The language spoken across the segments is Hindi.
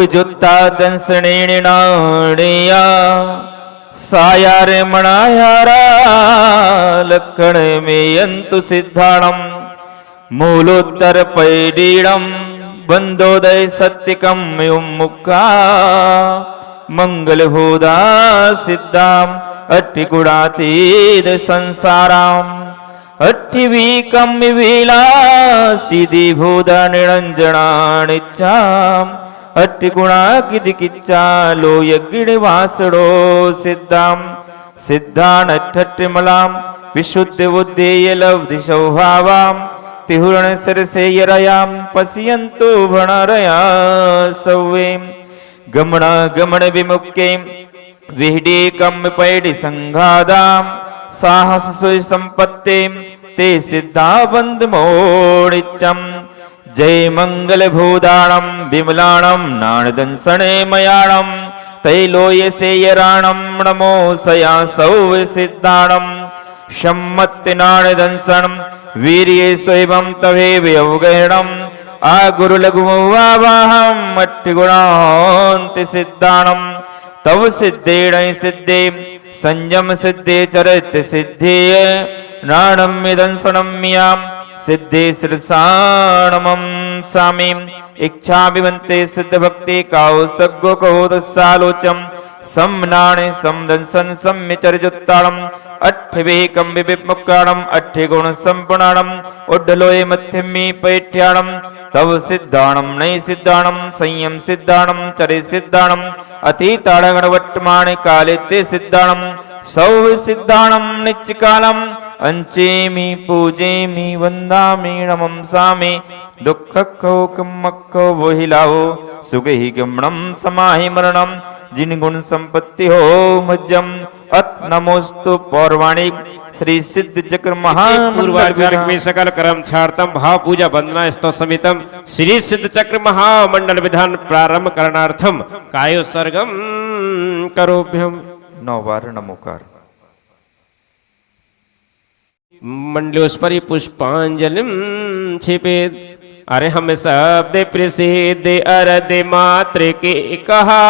विजुत्ता दंसणेणिया सायारे मणायारा लक्कण में यंतु सिद्धाणम मूलोत्तर पैडीणम बंदोदय सत्यकम मुक्का मंगलभूदा सिद्धाम अट्टिगुणातीत संसाराम अट्ठिवीकम विलासिधि भूदा निरंजनानिच्चाम अट्टिगुणा किदिकिच्चा लो यज्ञिवासडो सिद्धाम सिद्धान अट्ठट्टिमलाम विशुद्ध बुद्धेय लब्धि सौभावाम तिहुरण सरसेयरयाम पश्यन्तु भणरया सौवेम गमण गमण विमुक्के विहिडीकम पैडि संघादाम साहस सुय संपत्ते ते सिद्धा बंद मोडिच्चम जय मंगल भूदाणम विमलाणम नाणदंसणे मयाणम तैलोय सेयराणम नमो सया सौव सिद्धाणम सम्मत्ति नाणदंसणम वीर्ये स्वयं तवेव अवगहणम आ गुरु लघुमवाहम अट्टिगुणान्ति सिद्धाणम तव सिद्धेण सिद्धे संयम सिद्धे चरित सिद्धे नाणम्यदंसणम मियाम सिद्धे श्रसाणमं सामीं इच्छा विवंते सिद्ध भक्ति काउ सग्गो कहोदसालोचम समनाणे समदंसन सम्यचरिजुत्ताणम अट्ठिवेकं विविमुक्ताणम अट्ठिगुण संपूर्णाणम उड्डलोय मध्यमी पैठ्याणम तव सिद्धाणम नई सिद्धाणम संयम सिद्धाणम चरि सिद्धाणम अतीताड़गणवट्टमाणि काले ते सिद्धाणम सौव सिद्धाणम नित्यकालम अंचेमि पूजेमि वंदामि नमंसामि दुःखक्खो किम्मक्खो वोहिलाहो सुगहि गमणम समाहि मरणम जिन गुण संपत्ति हो मज्जम अत नमोस्तु पौर्वाणिक श्री सिद्ध चक्र महापूर्वाचार्य में सकल कर्म छाड़तम भाव पूजा वंदना स्तव समितम श्री सिद्ध चक्र महामंडल विधान प्रारंभ करणार्थम कायो सर्गम करोभ्यम 9 बार नमोकार मंडलोस्परि पुष्पांजलिम छिपेद अरे हम शब्द प्रसिद्ध अरद मात्र के कहा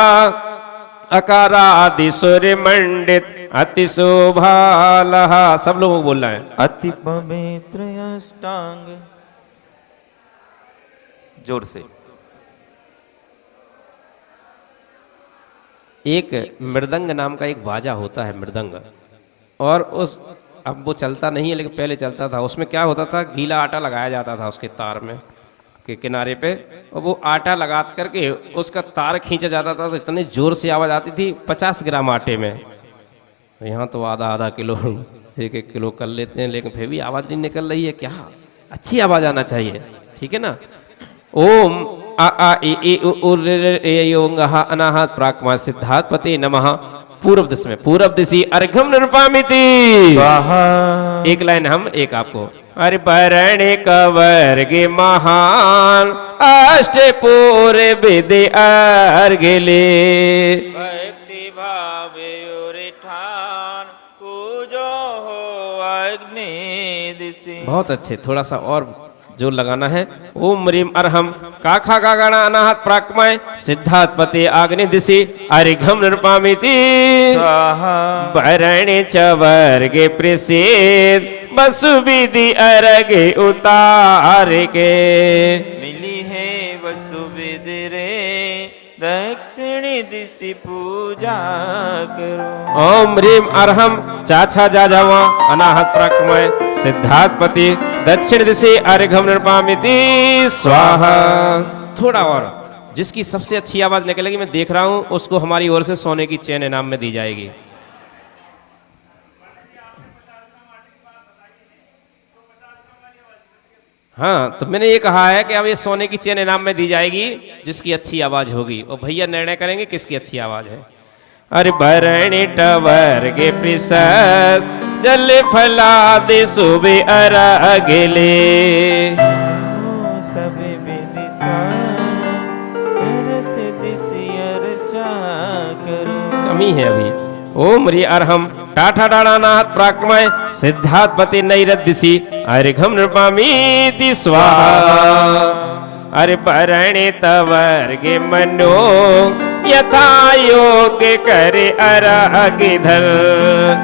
अकारादि सूर्य मंडित अति शोभालहा सब लोगों को बोलना है अति पवित्र अष्टांग जोर से एक मृदंग नाम का एक बाजा होता है मृदंग और उस अब वो चलता नहीं है लेकिन पहले चलता था उसमें क्या होता था गीला आटा लगाया जाता था उसके तार में के किनारे पे और वो आटा लगा करके उसका तार खींचा जाता था तो इतनी जोर से आवाज़ आती थी 50 ग्राम आटे में यहाँ तो आधा किलो 1 किलो कर लेते हैं लेकिन फिर भी आवाज़ नहीं निकल रही है क्या अच्छी आवाज़ आना चाहिए ठीक है ना ओम आ ए उ रे योंग अनाहत प्राक्मा सिद्धात्पते नमः पूर्व दिश में पूर्व दिशी अर्घम निरूपामिति एक लाइन हम एक आपको अरे वरण कवर्गे महान अष्ट पूर्व विदे अर्घले भक्ति भावे ठान पूजो हो अग्नि दिशि बहुत अच्छे थोड़ा सा और जोर लगाना है ओम रीम अरहम काखा गागणा अनाहत प्राक्मय सिद्धात्पते आग्नि दिशि अर्घम निरूपामिति वरण चवर्गे प्रसिद्ध बसु विधि अर्घे उतार के मिली है वसु विधि रे दक्षिणी दिशि पूजा करो ओम रीम अरहम चाछा जा जावा अनाहत प्राक्मय सिद्धात्पति दक्षिण दिशि अर्घम निरूपामिति स्वाहा थोड़ा और जिसकी सबसे अच्छी आवाज निकलेगी मैं देख रहा हूं उसको हमारी ओर से सोने की चेन इनाम में दी जाएगी हाँ तो मैंने ये कहा है कि अब ये सोने की चेन इनाम में दी जाएगी जिसकी अच्छी आवाज होगी और भैया निर्णय करेंगे किसकी अच्छी आवाज है अरे भरणी टवर्गे प्रसाद जल फला दे सुबे अरगले सभी विदिशा करत दिशि अर्चा करो कमी है अभी ओम री अरहम टाठा डाणानाथ प्राक्मय सिद्धात्पति नैरदिशि अर्घम नृपामीति स्वाहा अरे वर्णित वर्ग मनो यथा योग करे अरग धर।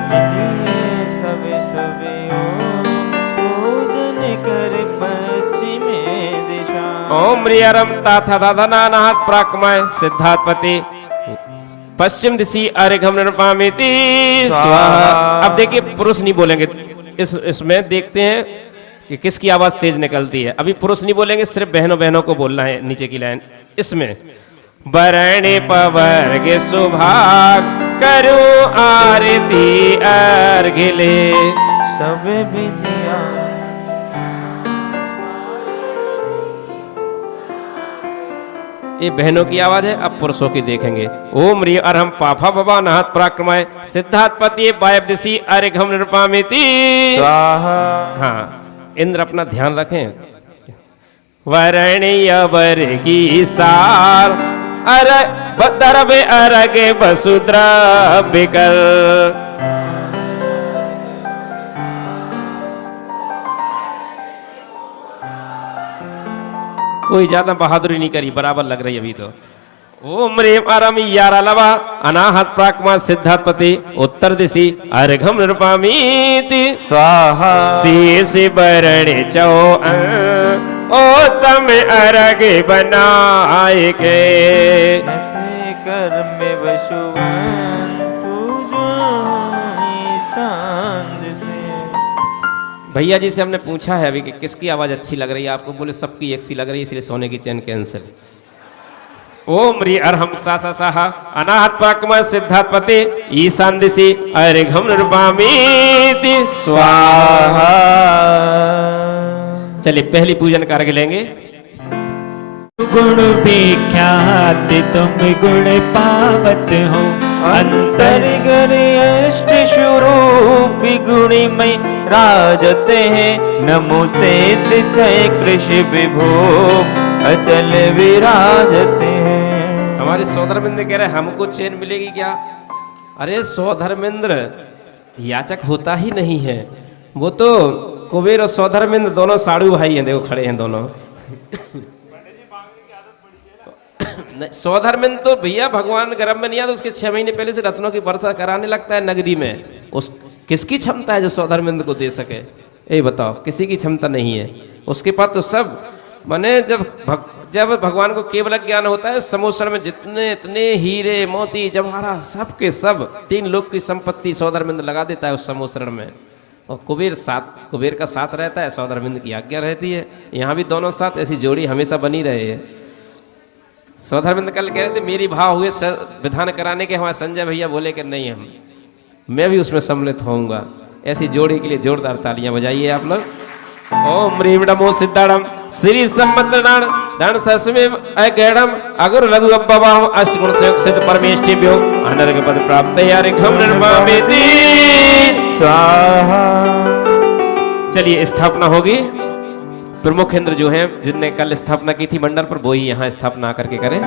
मिलिए सब सवेओ पूजन कर पश्चिमे दिशा। ओम रियरम ताथा दाधनानाथ प्राकमय सिद्धार्थपति पश्चिम दिशि अर्घम नृपामिति स्वाहा। अब देखिए पुरुष नहीं बोलेंगे, इसमें देखते हैं कि किसकी आवाज तेज निकलती है। अभी पुरुष नहीं बोलेंगे, सिर्फ बहनों बहनों को बोलना है नीचे की लाइन। इसमें वरणे पवर्ग सुभाग करो आरती अर्घिले। सब विद्या ये बहनों की आवाज है। अब पुरुषों की देखेंगे। ओम री अरहम पाफा बाबा नाहत पराक्रमय सिद्धार्थपति वायव्यसी अर्घम नृपामिति स्वाहा। हाँ, इंद्र अपना ध्यान रखें। वरणीय वर्गी सार अरग दरबे अरग वसुद्रव्य कर। कोई ज्यादा बहादुरी नहीं करी, बराबर लग रही अभी तो। ओम रेम अरम यारा लवा अनाहत प्राकमा सिद्धार्थपति उत्तर दिशि अर्घम नृपामीति स्वाहा। शेष वरण चौ ओ तम अर्घ बनाए के। ऐसे कर्म वशुवन पूजो ईशान से। भैया जी से हमने पूछा है अभी कि किसकी आवाज अच्छी लग रही है आपको। बोले सबकी एक सी लग रही है, इसलिए सोने की चैन कैंसिल। ओम री अरहम सा साहा अनाहत पाकमा सिद्धार्थपति ईशान दिशि अर्घम नृपामीति स्वाहा। चलिए पहली पूजन कार्य लेंगे। गुण विख्यात तुम गुण पावत हो। अंतर्गर अष्ट स्वरूप गुणिमय राजते हैं। नमो सेत चय कृषि विभो अचल विराजते हैं। हमारे सौधर्मेंद्र कह रहे हमको चैन मिलेगी क्या? अरे सौधर्मेंद्र याचक होता ही नहीं है, वो तो कुबेर और सौधर्मेंद्र दोनों साड़ू भाई हैं। देखो खड़े हैं दोनों। सौधर्मेंद्र तो भैया भगवान गर्भ में नहीं आता, उसके 6 महीने पहले से रत्नों की वर्षा कराने लगता है नगरी में। उस किसकी क्षमता है जो सौधर्मेंद्र को दे सके? ये बताओ, किसी की क्षमता नहीं है उसके पास। तो सब माने जब भगवान को केवल ज्ञान होता है, समुद्र में जितने इतने हीरे मोती जवाहरात सब के सब 3 लोक की संपत्ति सौधर्मेंद्र लगा देता है उस समुद्र में। और कुबेर का साथ रहता है, सौधर्मेंद्र की आज्ञा रहती है। यहाँ भी दोनों साथ ऐसी जोड़ी हमेशा बनी रहे है। सौधर्मेंद्र कल कह रहे थे मेरी भाव हुए विधान कराने के, हमारे संजय भैया बोले कि नहीं मैं भी उसमें सम्मिलित होऊंगा। ऐसी जोड़ी के लिए जोरदार तालियां बजाइए आप लोग। ओम ह्रीम नमो सिद्धाणम श्री सम्मतरण धन सस्मेव अगेणम अगर लघु अब्बावाम अष्टगुण संयुक्त सिद्ध परमेष्टिभ्यो अनर्घ पद प्राप्त यारे घम निर्मामेति स्वाहा। चलिए स्थापना होगी। प्रमुख इंद्र जो हैं जिनने कल स्थापना की थी मंडल पर, वो ही यहाँ स्थापना करके करें।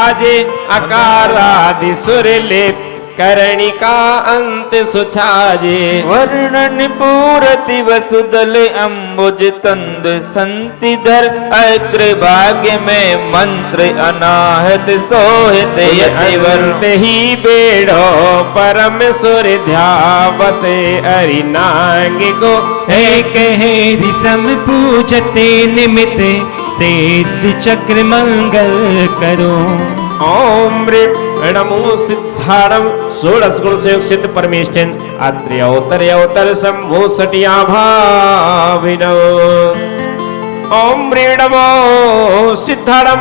आजे अकारादि सुर लेप करणिका अंत सुछाजे। वर्णन पूरति वसुदल अम्बुज तंद संतिधर अग्रभाग्य में मंत्र अनाहत सोहित यतिवर। ही बेड़ो परम सुर ध्यावत अरिनांग को एक हेरि सम पूजते निमित सिद्ध चक्र मंगल करो। ओम नमो सिद्धारम षोडश गुण से सिद्ध परमेष्ठिन अत्र्योत्तर शंभो सटिया भाविनो। ओम नमो सिद्धारम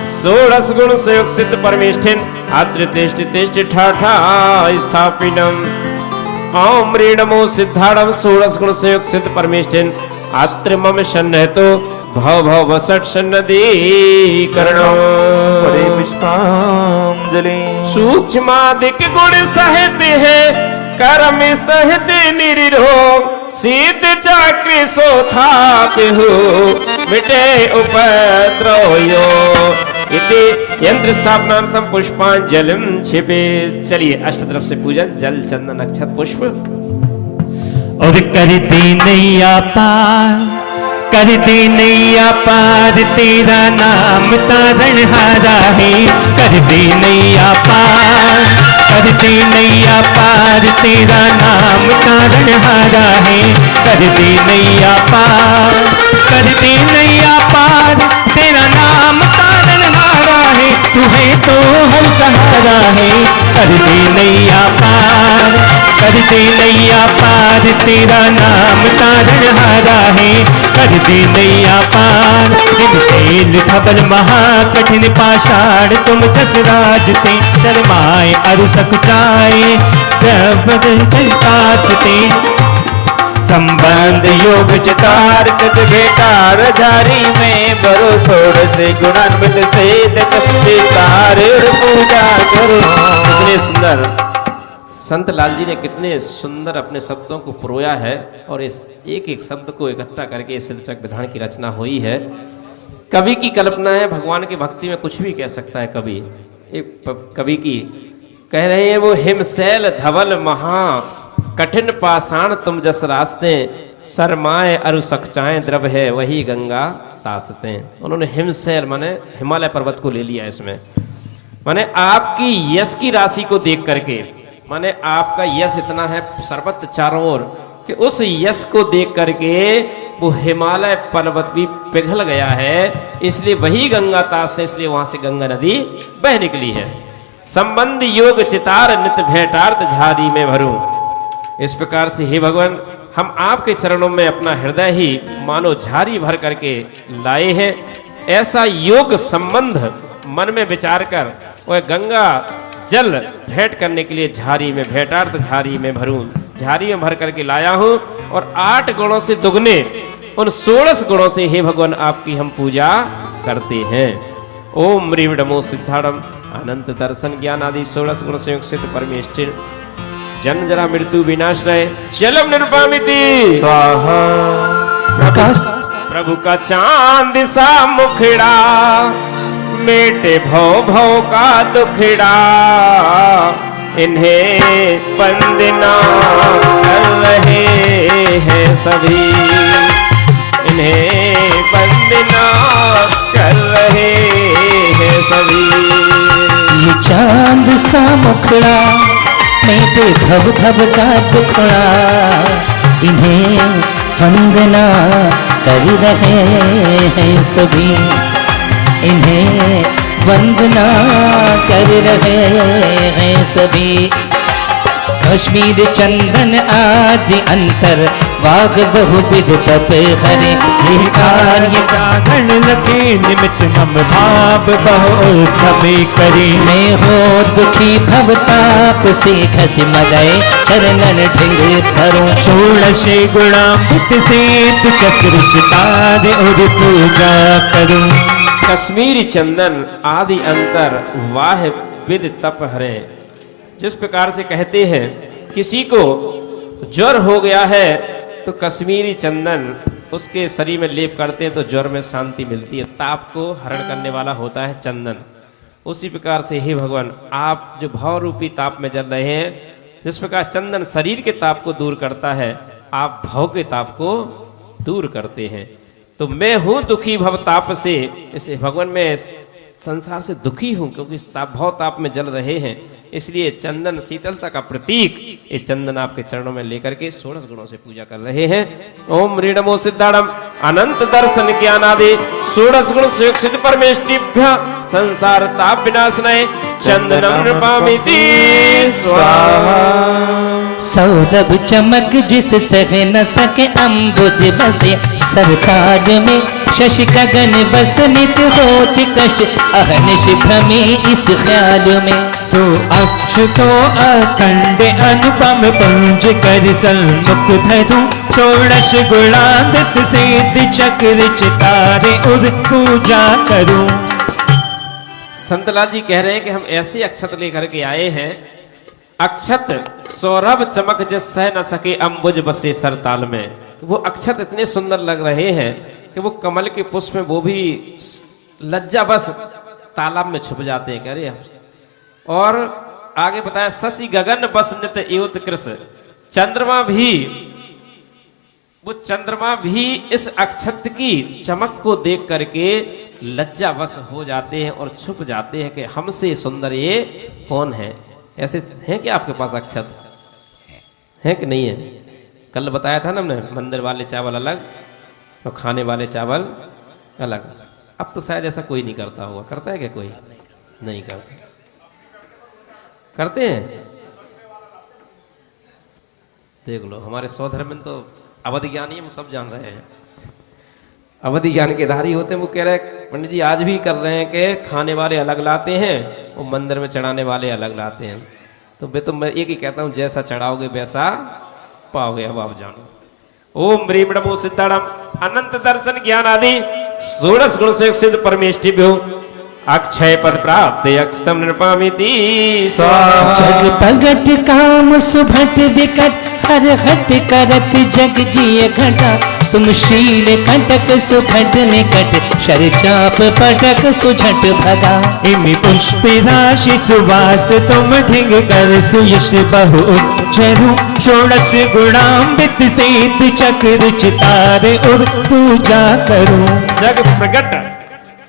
षोडश गुण से सिद्ध परमेष्ठिन अत्र तिष्ठ ठाठा स्थापिनम। ओम नमो सिद्धारम षोडश गुण से सिद्ध परमेष्ठिन अत्र मम सन्नतो भव भव वसट सन्नदी करणो। परे पुष्पांजलि सूक्ष्मादिक गुण सहित है कर्म सहित निरोग सिद्ध चक्र सोथाप हो मिटे उपद्रवयो। इति यंत्र स्थापनार्थम पुष्पांजलिम छिपे। चलिए अष्ट तरफ से पूजन जल चंदन अक्षत पुष्प। और कर दी नैया पार कर दे नैया पार तेरा नाम तारणहारा है। कर दे नैया पार, कर दे नैया पार तेरा नाम तारणहारा है। कर दे नैया पार, कर दे नैया पार तेरा नाम तारणहारा है। तू है तो हर सहारा है। कर दे नैया पार, कर दे नैया पार तेरा नाम तारणहारा है। कर दे नैया पार, शैल खबर महा कठिन पाषाण तुम जस राजते। शर्माए अरु सकुचाए प्रबलतासते। संबंध योग चितार चित भेटार झारी में भरो सोड़ से गुणान्वित से पूजा करो। कितने सुंदर संत लाल जी ने कितने सुंदर अपने शब्दों को परोया है और इस एक एक शब्द को इकट्ठा करके इस शिलचक विधान की रचना हुई है। कवि की कल्पना है, भगवान की भक्ति में कुछ भी कह सकता है कवि। एक कवि की कह रहे हैं वो हिमशैल धवल महा कठिन पाषाण तुम जस रास्ते। शर्माए अरु सकचाएं द्रव है वही गंगा तासते। उन्होंने हिमशैल माने हिमालय पर्वत को ले लिया इसमें, माने आपकी यश की राशि को देख करके, माने आपका यश इतना है सर्वत्र चारों ओर कि उस यश को देख करके वो हिमालय पर्वत भी पिघल गया है, इसलिए वही गंगा तासते, इसलिए वहां से गंगा नदी बह निकली है। संबंध योग चितार नित भेटार्थ झारी में भरूं। इस प्रकार से हे भगवान हम आपके चरणों में अपना हृदय ही मानो झारी भर करके लाए हैं। ऐसा योग संबंध मन में विचार कर वह गंगा जल भेंट करने के लिए झारी में भेटार्थ झारी में भरूं, झारी में भर करके लाया हूं। और 8 गुणों से दुगने उन 16 गुणों से हे भगवान आपकी हम पूजा करते हैं। ओम ह्रीं नमो सिद्धाणम अनंत दर्शन ज्ञान आदि 16 गुण संयुक्त सिद्ध परमेष्ठिर जन्म जरा मृत्यु विनाशनाय चलम निरुपामिति स्वाहा। प्रकाश प्रभु का चांद सा मुखड़ा मेटे भव भव का दुखड़ा। इन्हें वंदना कर रहे हैं सभी, इन्हें वंदना कर रहे हैं सभी। ये चांद सा मुखड़ा मेरे भव भव का दुखड़ा। इन्हें वंदना कर रहे हैं सभी, इन्हें वंदना कर रहे हैं सभी। कश्मीर चंदन आदि अंतर वाग बहुविध तप हरे। ये कार्य गण लगे निमित्त मम भाव बहु भवे करे। मैं हो दुखी भवताप से घस मगए चरणन ढिंग धरूं। षोडश गुणामृत से चक्र चितार और पूजा करूं। कश्मीरी चंदन आदि अंतर वाह विद तप हरे। जिस प्रकार से कहते हैं किसी को ज्वर हो गया है तो कश्मीरी चंदन उसके शरीर में लेप करते हैं तो ज्वर में शांति मिलती है, ताप को हरण करने वाला होता है चंदन। उसी प्रकार से हे भगवान आप जो भाव रूपी ताप में जल रहे हैं, जिस प्रकार चंदन शरीर के ताप को दूर करता है, आप भाव के ताप को दूर करते हैं। तो मैं हूं दुखी भव ताप से, इसलिए भगवान मैं संसार से दुखी हूं क्योंकि भाव ताप में जल रहे हैं, इसलिए चंदन शीतलता का प्रतीक ये चंदन आपके चरणों में लेकर के 16 गुणों से पूजा कर रहे हैं। ओम ह्रीं नमो सिद्धाणम अनंत दर्शन ज्ञानादि 16 गुण से सिद्ध परमेष्टिभ्य संसार ताप विनाशनाय चंदनम नृपामिति स्वाहा। सौरभ चमक जिस सह न सके अम्बुज बसे सरकार में। शशि गगन बस नित होत कश अहनिश भ्रमे इस ख्याल में। सो अक्षतो अखंड अनुपम पुंज कर सन्मुख धरूं। षोडश गुणामृत सिद्ध चक्र चितारे उर पूजा करूं। संतलाल जी कह रहे हैं कि हम ऐसे अक्षत लेकर के आए हैं, अक्षत सौरभ चमक जिस सह न सके अम्बुज बसे सरताल में। वो अक्षत इतने सुंदर लग रहे हैं कि वो कमल के पुष्प में वो भी लज्जा बस तालाब में छुप जाते हैं, कह रहे हैं। और आगे बताया शशि गगन बस नित एवत कृष, चंद्रमा भी वो चंद्रमा भी इस अक्षत की चमक को देख करके लज्जावश हो जाते हैं और छुप जाते हैं कि हमसे सुंदर ये कौन है। ऐसे हैं क्या आपके पास अक्षत है कि नहीं है? कल बताया था ना हमने, मंदिर वाले चावल अलग और खाने वाले चावल अलग। अब तो शायद ऐसा कोई नहीं करता होगा, करता है क्या कोई? नहीं करता। करते हैं? देख लो हमारे सौधर्म में तो अवधि ज्ञानी है, वो सब जान रहे हैं, अवधि ज्ञान के धारी होते हैं। वो कह रहे हैं पंडित जी आज भी कर रहे हैं कि खाने वाले अलग लाते हैं और मंदिर में चढ़ाने वाले अलग लाते हैं। तो मैं एक ही कहता हूँ, जैसा चढ़ाओगे वैसा पाओगे। अब आप जानो। ओम ह्रीं नमो सिद्धाणम अनंत दर्शन ज्ञान आदि 16 गुण से सिद्ध परमेष्ठिभ्यो अक्षय पद प्राप्त अक्षतम नृपामिति स्वाहा। जग पगट काम सुभट विकट हर हट करत जग जिय घटा। तुम शील कंटक सुभट निकट शर चाप पटक सुझट भगा। इमि पुष्प राशि सुवास तुम ढिंग कर सुयश बहु उच्चरु। षोडश गुणाम्बित सेत चक्र चितार और पूजा करूं। जग प्रगट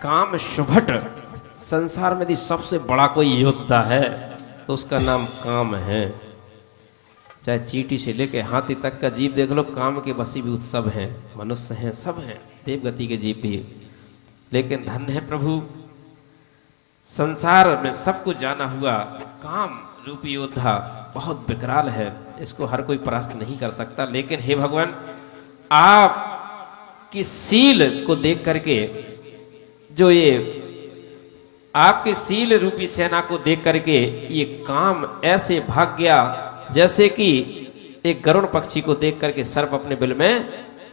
काम शुभट, संसार में यदि सबसे बड़ा कोई योद्धा है तो उसका नाम काम है। चाहे चींटी से लेके हाथी तक का जीव देख लो, काम के वशीभूत सब हैं, मनुष्य हैं, सब हैं, देवगति के जीव भी। लेकिन धन्य है प्रभु, संसार में सबको जाना हुआ काम रूपी योद्धा बहुत विकराल है, इसको हर कोई परास्त नहीं कर सकता। लेकिन हे भगवान, आप की सील को देख करके, जो ये आपके सील रूपी सेना को देख करके ये काम ऐसे भाग गया जैसे कि एक गरुड़ पक्षी को देख करके सर्प अपने बिल में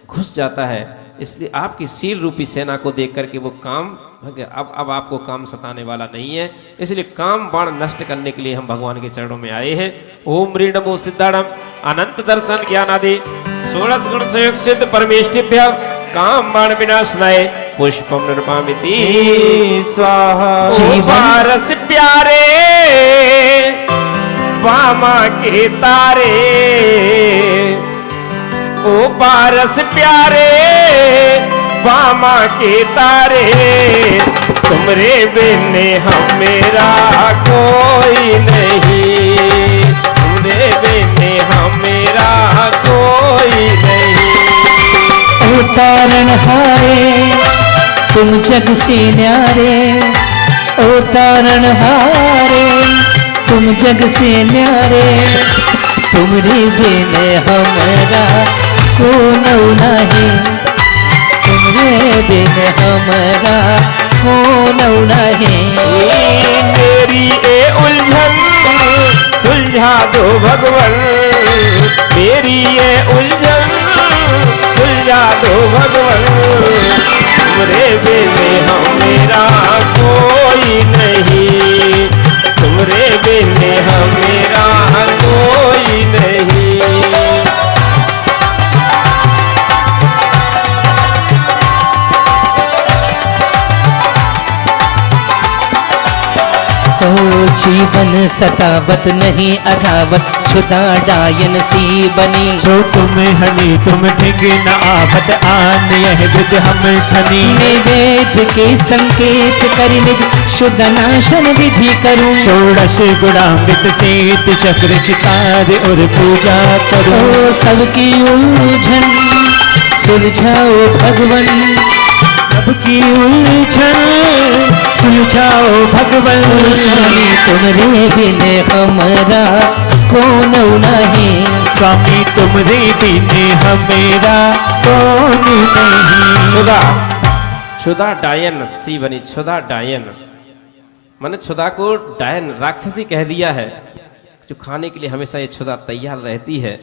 घुस जाता है। इसलिए आपकी सील रूपी सेना को देख करके वो काम भाग गया। अब आपको काम सताने वाला नहीं है, इसलिए काम बाण नष्ट करने के लिए हम भगवान के चरणों में आए हैं। ओम ह्रीं नमो सिद्धाणम अनंत दर्शन ज्ञान आदि 16 गुण से सिद्ध परमेष्ठिभ्य काम बाण विनाशनाय पुष्पम नृपामिति स्वाहा। पारस प्यारे वामा के तारे, ओ पारस प्यारे वामा के तारे। तुमरे बिन हमेरा कोई नहीं, तुमरे बिन हमेरा कोई नहीं। ओ तारणहारे तुम जग से न्यारे। ओ तारणहारे तुम जग से न्यारे। तुमरे बिन हमरा को नहीं, तुमरे बिन हमरा को नहीं। मेरी ए उलझन सुलझा दो भगवन, मेरी ये उलझन सुलझा दो भगवन। तुमरे बिन हमेरा कोई नहीं, तुमरे बिन हमेरा कोई नहीं। तो जीवन सतावत नहीं अघावत, क्षुदा डायन सी बनी। जो तुम हनी तुम ढिंग न आवत, आन यह विद हम ठनी। निवेद के संकेत कर निज शुद्ध नाशन विधि करूं। षोडश गुणाम्बित सेत चक्र चितार और पूजा करूं। ओ सबकी उलझन सुलझाओ भगवन, सबकी उलझन सुलझाओ भगवन। स्वामी तुमरे बिन हमरा कौन नहीं, स्वामी तुमरे बिन हमेरा कौन नहीं। क्षुदा क्षुदा डायन सी बनी, क्षुदा डायन मैंने क्षुदा को डायन राक्षसी कह दिया है, जो खाने के लिए हमेशा ये क्षुदा तैयार रहती है।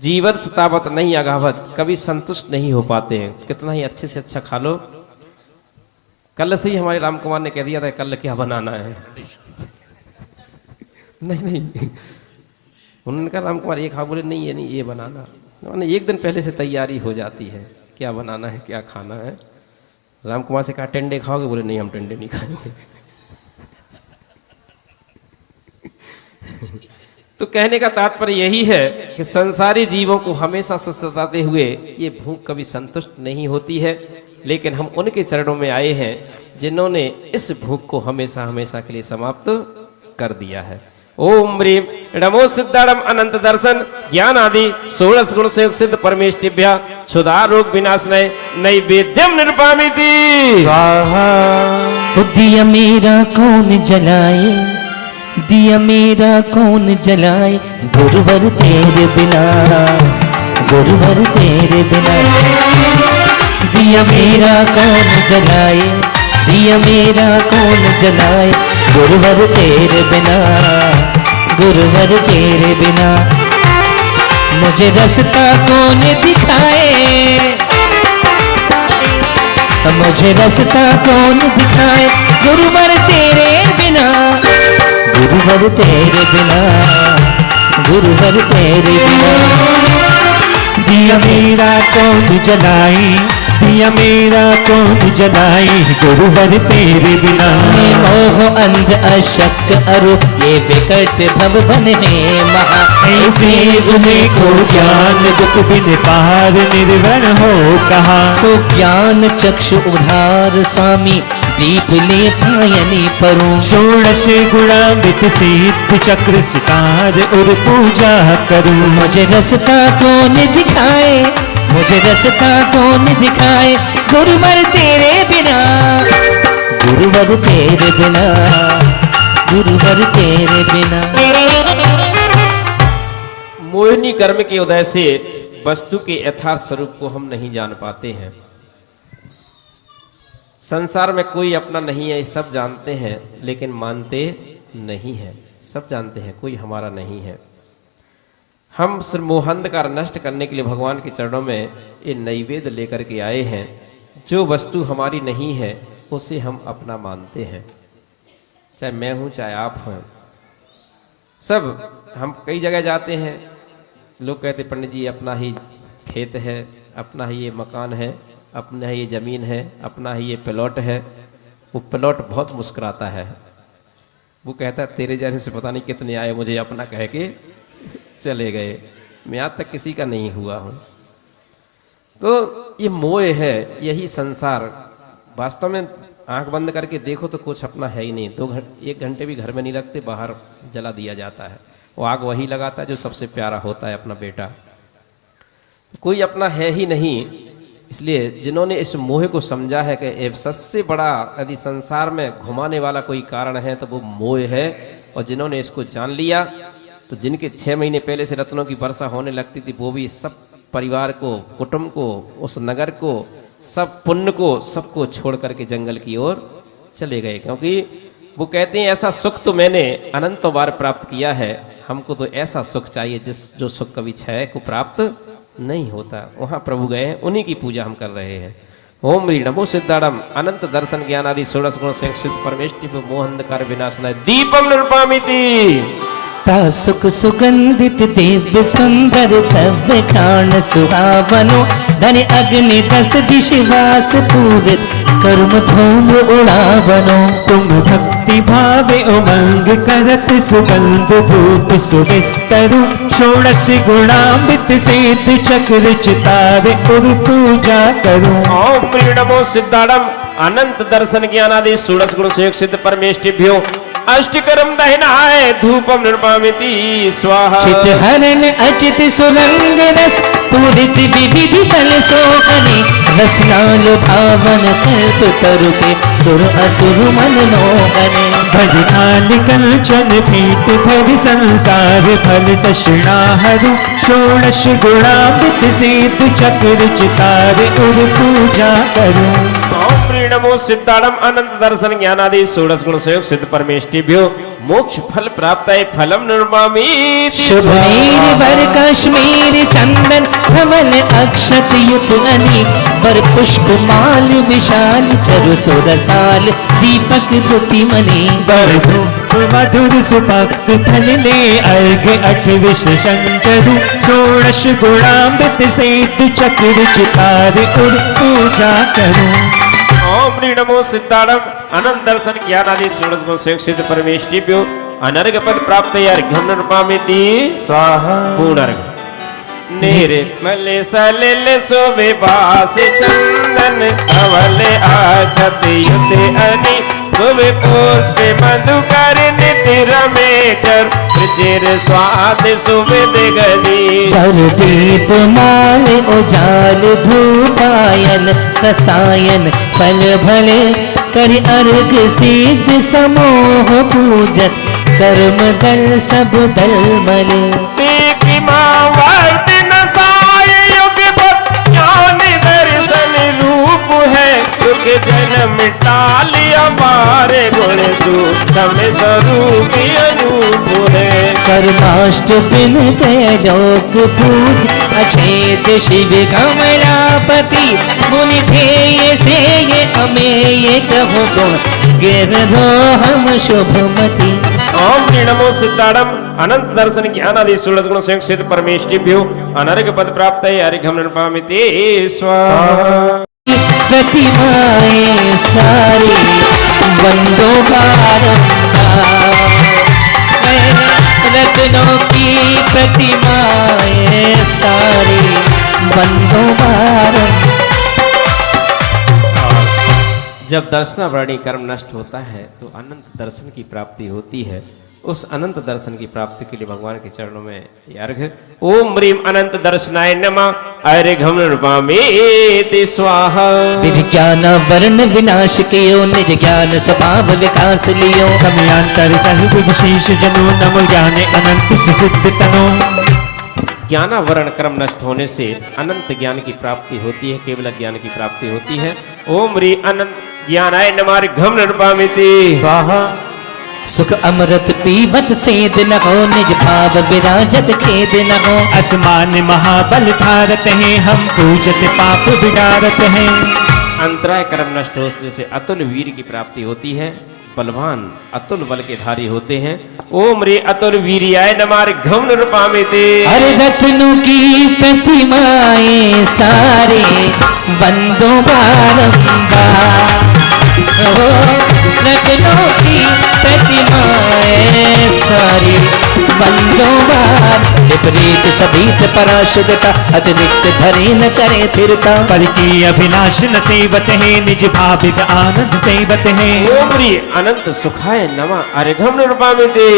जीवन सतावत नहीं अगावत, कभी संतुष्ट नहीं हो पाते हैं, कितना ही अच्छे से अच्छा खा लो। कल से ही हमारे राम कुमार ने कह दिया था कल क्या बनाना है। नहीं उन्होंने कहा राम कुमार ये खा, बोले नहीं ये नहीं ये बनाना। मैंने एक दिन पहले से तैयारी हो जाती है, क्या बनाना है क्या खाना है। राम कुमार से कहा टेंडे खाओगे, बोले नहीं हम टेंडे नहीं खाएंगे। तो कहने का तात्पर्य यही है कि संसारी जीवों को हमेशा से सताते हुए ये भूख कभी संतुष्ट नहीं होती है, लेकिन हम उनके चरणों में आए हैं जिन्होंने इस भूख को हमेशा हमेशा के लिए समाप्त कर दिया है। ओम ह्रीम नमो सिद्धारम अनंत दर्शन ज्ञान आदि 16 गुण से सिद्ध परमेष्टिभ्य क्षुधा रोग विनाशनय नैवेद्यम निर्पामिति स्वाहा। दिया मेरा कौन जलाए, दिया मेरा कौन जलाए, गुरुवर तेरे बिना, गुरुवर तेरे बिना। दिया मेरा कौन जलाए, दिया मेरा कौन जलाए, गुरुवर तेरे बिना, गुरुवर तेरे बिना। मुझे रास्ता कौन दिखाए, मुझे रास्ता कौन दिखाए, गुरुवर तेरे बिना, गुरुवर तेरे बिना, गुरुवर तेरे बिना। दिया मेरा कौन जलाई, दिया मेरा कौन जलाई, गुरुवर तेरे बिना। मैं मोह अंध अशक अरु ये विकट भव बन है महा। ऐसे तुम्हें को ज्ञान दुख बिन पार निर्वण हो कहा। सो ज्ञान चक्षु उधार स्वामी दीप ले पायनी परूं। षोडश गुणामृत सिद्ध चक्र शिकार और पूजा करूं। मुझे रास्ता कौन दिखाए, मुझे रास्ता कौन दिखाए, गुरुवर तेरे बिना, गुरुवर तेरे बिना, गुरुवर तेरे बिना। मोहिनी कर्म के उदय से वस्तु के यथार्थ स्वरूप को हम नहीं जान पाते हैं। संसार में कोई अपना नहीं है, सब जानते हैं लेकिन मानते नहीं हैं। सब जानते हैं कोई हमारा नहीं है। हम सिर्फ मोह अंधकार नष्ट करने के लिए भगवान के चरणों में ये नैवेद्य लेकर के आए हैं। जो वस्तु हमारी नहीं है उसे हम अपना मानते हैं, चाहे मैं हूँ चाहे आप हैं। सब हम कई जगह जाते हैं, लोग कहते पंडित जी अपना ही खेत है, अपना ही ये मकान है, अपना ही ये ज़मीन है, अपना ही ये प्लॉट है। वो प्लॉट बहुत मुस्कुराता है, वो कहता है तेरे जाने से पता नहीं कितने आए मुझे अपना कह के चले गए, मैं आज तक किसी का नहीं हुआ हूँ। तो ये मोह है, यही संसार। वास्तव में आंख बंद करके देखो तो कुछ अपना है ही नहीं। 1 घंटे भी घर में नहीं रखते, बाहर जला दिया जाता है। वो आग वही लगाता है जो सबसे प्यारा होता है, अपना बेटा। कोई अपना है ही नहीं। इसलिए जिन्होंने इस मोह को समझा है कि सबसे बड़ा यदि संसार में घुमाने वाला कोई कारण है तो वो मोह है, और जिन्होंने इसको जान लिया तो जिनके 6 महीने पहले से रत्नों की वर्षा होने लगती थी, वो भी सब परिवार को, कुटुंब को, उस नगर को, सब पुण्य को, सबको छोड़ करके जंगल की ओर चले गए। क्योंकि वो कहते हैं ऐसा सुख तो मैंने अनंतों बार प्राप्त किया है, हमको तो ऐसा सुख चाहिए जो सुख कभी क्षय को प्राप्त नहीं होता। वहाँ प्रभु गए हैं, उन्हीं की पूजा हम कर रहे हैं। ओम ह्री नमो सिद्धारम अनंत दर्शन ज्ञान आदि 16 गुण से सिद्ध परमेष्टि मोह अंधकार विनाशनाय दीपम निर्पामिति। सुख सुगंधित दिव्य सुंदर भव्य कान सुहावनो। धन अग्नि 10 दिश वास पूरित कर्म धूम उड़ावनो। तुम भक्ति भावे उमंग करत सुगंध धूप सुविस्तरु। षोडश गुणामृत सिद्ध चक्र चितारे और पूजा करूं। ओम ह्री नमो सिद्धारम अनंत दर्शन ज्ञान आदि 16 गुण से सिद्ध परमेष्टिभ्यो अष्टकर्म दहनाय धूपम निर्पामिति स्वाहा। चित हरण अचित सुरंग रस पूरित विविधि फल सोहनी। रसनालु भावन कल्प तरु के सुर असुर मन मोहने। भजनान कंचन पीत धरि संसार फल तृष्णा हरु। षोडश गुणामृत सिद्ध चक्र चितारे और पूजा करूं। ओम ह्री नमो सिद्धारम अनंत दर्शन ज्ञान आदि 16 गुण से सिद्ध परमेष्टिभ्यो मोक्ष फल प्राप्त है फलम निर्मामिति। शुभ नीर कश्मीर चंदन धवल अक्षत युत अनी। वर पुष्प माल विशाल चरु सुरसाल दीपक दुति मणि। बर धूप मधुर सुभक्त फल ले अर्घ 8 विष शंकरु। षोडश गुणामृत सिद्ध चक्र चितारे और पूजा करूं। ओम ह्री नमो सिद्धारम अनंत दर्शन ज्ञान आदि 16 गुण से सिद्ध परमेष्टिभ्यो अनर्घ पद प्राप्त अर्घ्यम नृपामिति स्वाहा पूर्णर्घ निर्मल सलिल सुविभास चंदन धवल आछत युत अनि शुभ पुष्प मधुकर नित्य रमेचर चिर स्वाद सुविद गनी कर दीप माल उजाल धूपायन रसायन फल भले कर अर्घ सिद्ध समोह पूजत कर्म दल सब दल मल जन्म टालिया मारे गुण सूक्ष्म स्वरूप अनूप है कर्माष्टमिन त्रैलोक पूज अछेत शिव कमलापति मुनि ध्येय से ये अमेय कहो गुण गिरधो हम शुभमति। ओम नमो सिद्धाणम अनंत दर्शन ज्ञानादि षोडश गुण संक्षिप्त परमेष्टिभ्यो अनर्घ पद प्राप्त है अर्घ्यम नृपामिति स्वाहा। प्रतिमाएं सारी बंदो बारंबार रत्नों की प्रतिमाएं सारी बंदो बारंबार। जब दर्शनावरणी कर्म नष्ट होता है तो अनंत दर्शन की प्राप्ति होती है। उस अनंत दर्शन की प्राप्ति के लिए भगवान के चरणों में अर्घ्य। ओम ह्रीम अनंत दर्शनाय नमः अर्घ्यम नृपामिति स्वाहा। विधि ज्ञान वर्ण विनाश कियो निज ज्ञान स्वभाव विकास लियो समयांतर सहित विशेष जनो नमो ज्ञान अनंत सिद्ध तनो। ज्ञानावरण कर्म नष्ट होने से अनंत ज्ञान की प्राप्ति होती है, केवल ज्ञान की प्राप्ति होती है। ओम ह्री अनंत ज्ञानाय नमः अर्घ्यम नृपामिति स्वाहा। सुख अमृत पीवत सेद न हो निज भाव विराजत खेद न हो असमान महाबल धारत हैं हम पूजत पाप बिगाड़त हैं। अंतराय कर्म नष्ट होने से अतुल वीर की प्राप्ति होती है, बलवान अतुल बल के धारी होते हैं। ओम रे अतुल वीर्याय नमः अर्घ्यम नृपामिति। अरे रत्नों की प्रतिमाएं सारे बंदो बारंबार रत्नों की प्रतिमाएं सारी बंदो बार विपरीत सबीत पराशुद्धता अतिरिक्त धरे न करे थिरता पर की अभिलाष न सेवत है निज भाविक आनंद सेवत है। ओम रे अनंत सुखाय नमः अर्घ्यम नृपामिति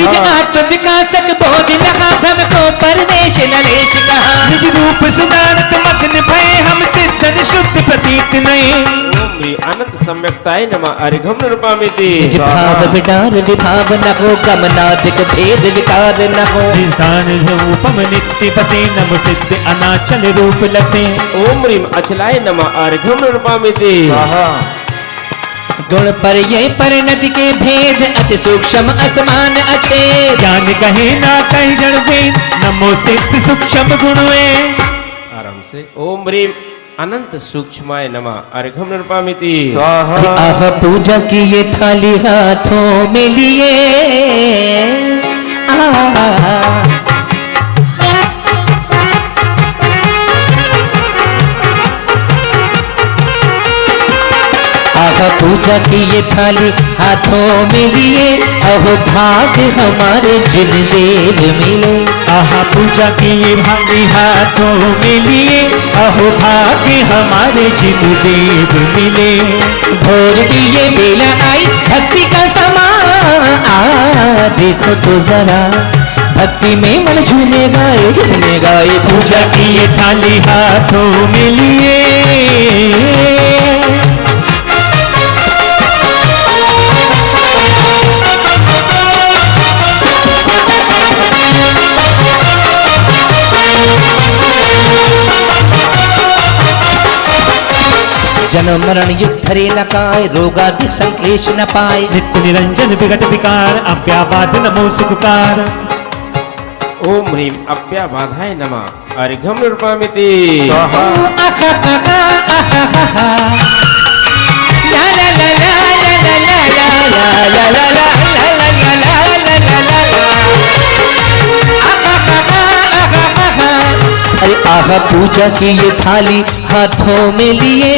निज आत्म विकासक बोध लगा भ्रम को परदेश नरेश कहा निज रूप सुधारत मग्न भय हम सिद्धन शुद्ध प्रतीत नए। ओम रे अनंत सम्यक्ताय नमः अर्घ्यम नृपामिति निज भाव विडार विभाव न हो गमनादिक भेद विकार न हो जिदान रूपम नित्य बसे नमो सिद्ध अनाचल रूप लसे। ओम ह्रीम अचलाय नमः अर्घ्यम नृपामिति स्वाहा। गुण पर ये परिणति के भेद अति सूक्ष्म असमान अच्छे ज्ञान कहे ना कहे जड़ वेद नमो सिद्ध सूक्ष्म गुणवे। आराम से। ओम ह्रीम अनंत सूक्ष्माय नमः अर्घ्यम नृपामिति स्वाहा। आह पूजा की ये थाली हाथों में लिए आह पूजा की ये थाली हाथों में लिए अहो भाग हमारे जिन देव मिले। आहा पूजा की ये भागी हाथों में लिए अहो भाग्य हमारे जिन देव मिले। भोर की ये बेला आई भक्ति का समा देखो तो जरा भक्ति में मन झूमे गाए पूजा की ये थाली हाथों में लिए जन्म मरण युग धरे न काय रोगाधिक संक्लेश न पाए नित्य निरंजन विगत विकार अव्याबाध नमो सुखकार। ओम ह्रीम अव्याबाधाय नमः अर्घ्यम नृपामिति स्वाहा। अरे आह पूजा की ये थाली हाथों में लिए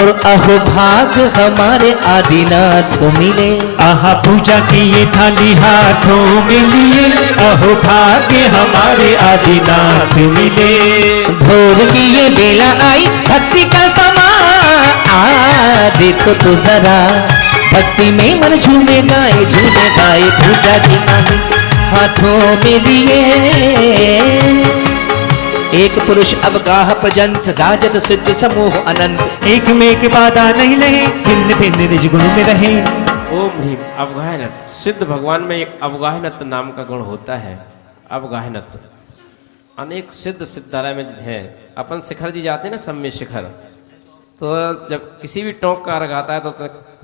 और अहो भाग हमारे आदिनाथ मिले। आहा पूजा की ये थाली हाथों में लिए, अहो भाग्य हमारे आदिनाथ मिले। भोर की ये बेला आई भक्ति का समा, देखो तो जरा भक्ति में मन झूमे गाए पूजा की थाली हाथों में लिए। एक पुरुष अवगाह पर्यंत राजत सिद्ध समूह अनंत, एक में एक बाधा नहीं लहे, भिन्न भिन्न निज गुण में रहे। ओम ह्रीम अवगाहनत। सिद्ध भगवान में एक अवगाहनत नाम का गुण होता है। अवगाहनत अनेक सिद्ध सिद्धालय में है। अपन शिखर जी जाते हैं ना, सम्य शिखर, तो जब किसी भी टोंक का अर्घ आता है तो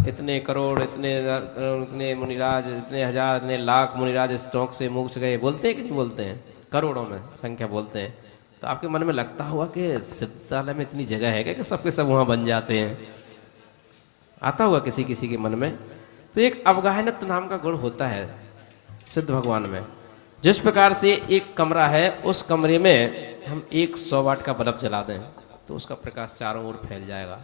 इतने करोड़, इतने मुनिराज, इतने हजार, इतने लाख मुनिराज इस टोंक से मूछ गए, बोलते हैं कि नहीं बोलते हैं? करोड़ों में संख्या बोलते हैं। तो आपके मन में लगता हुआ कि सिद्धालय में इतनी जगह है क्या कि सबके सब वहाँ बन जाते हैं? आता होगा किसी किसी के मन में। तो एक अवगाहनत नाम का गुण होता है सिद्ध भगवान में। जिस प्रकार से एक कमरा है, उस कमरे में हम 100 वाट का बल्ब जला दें तो उसका प्रकाश चारों ओर फैल जाएगा।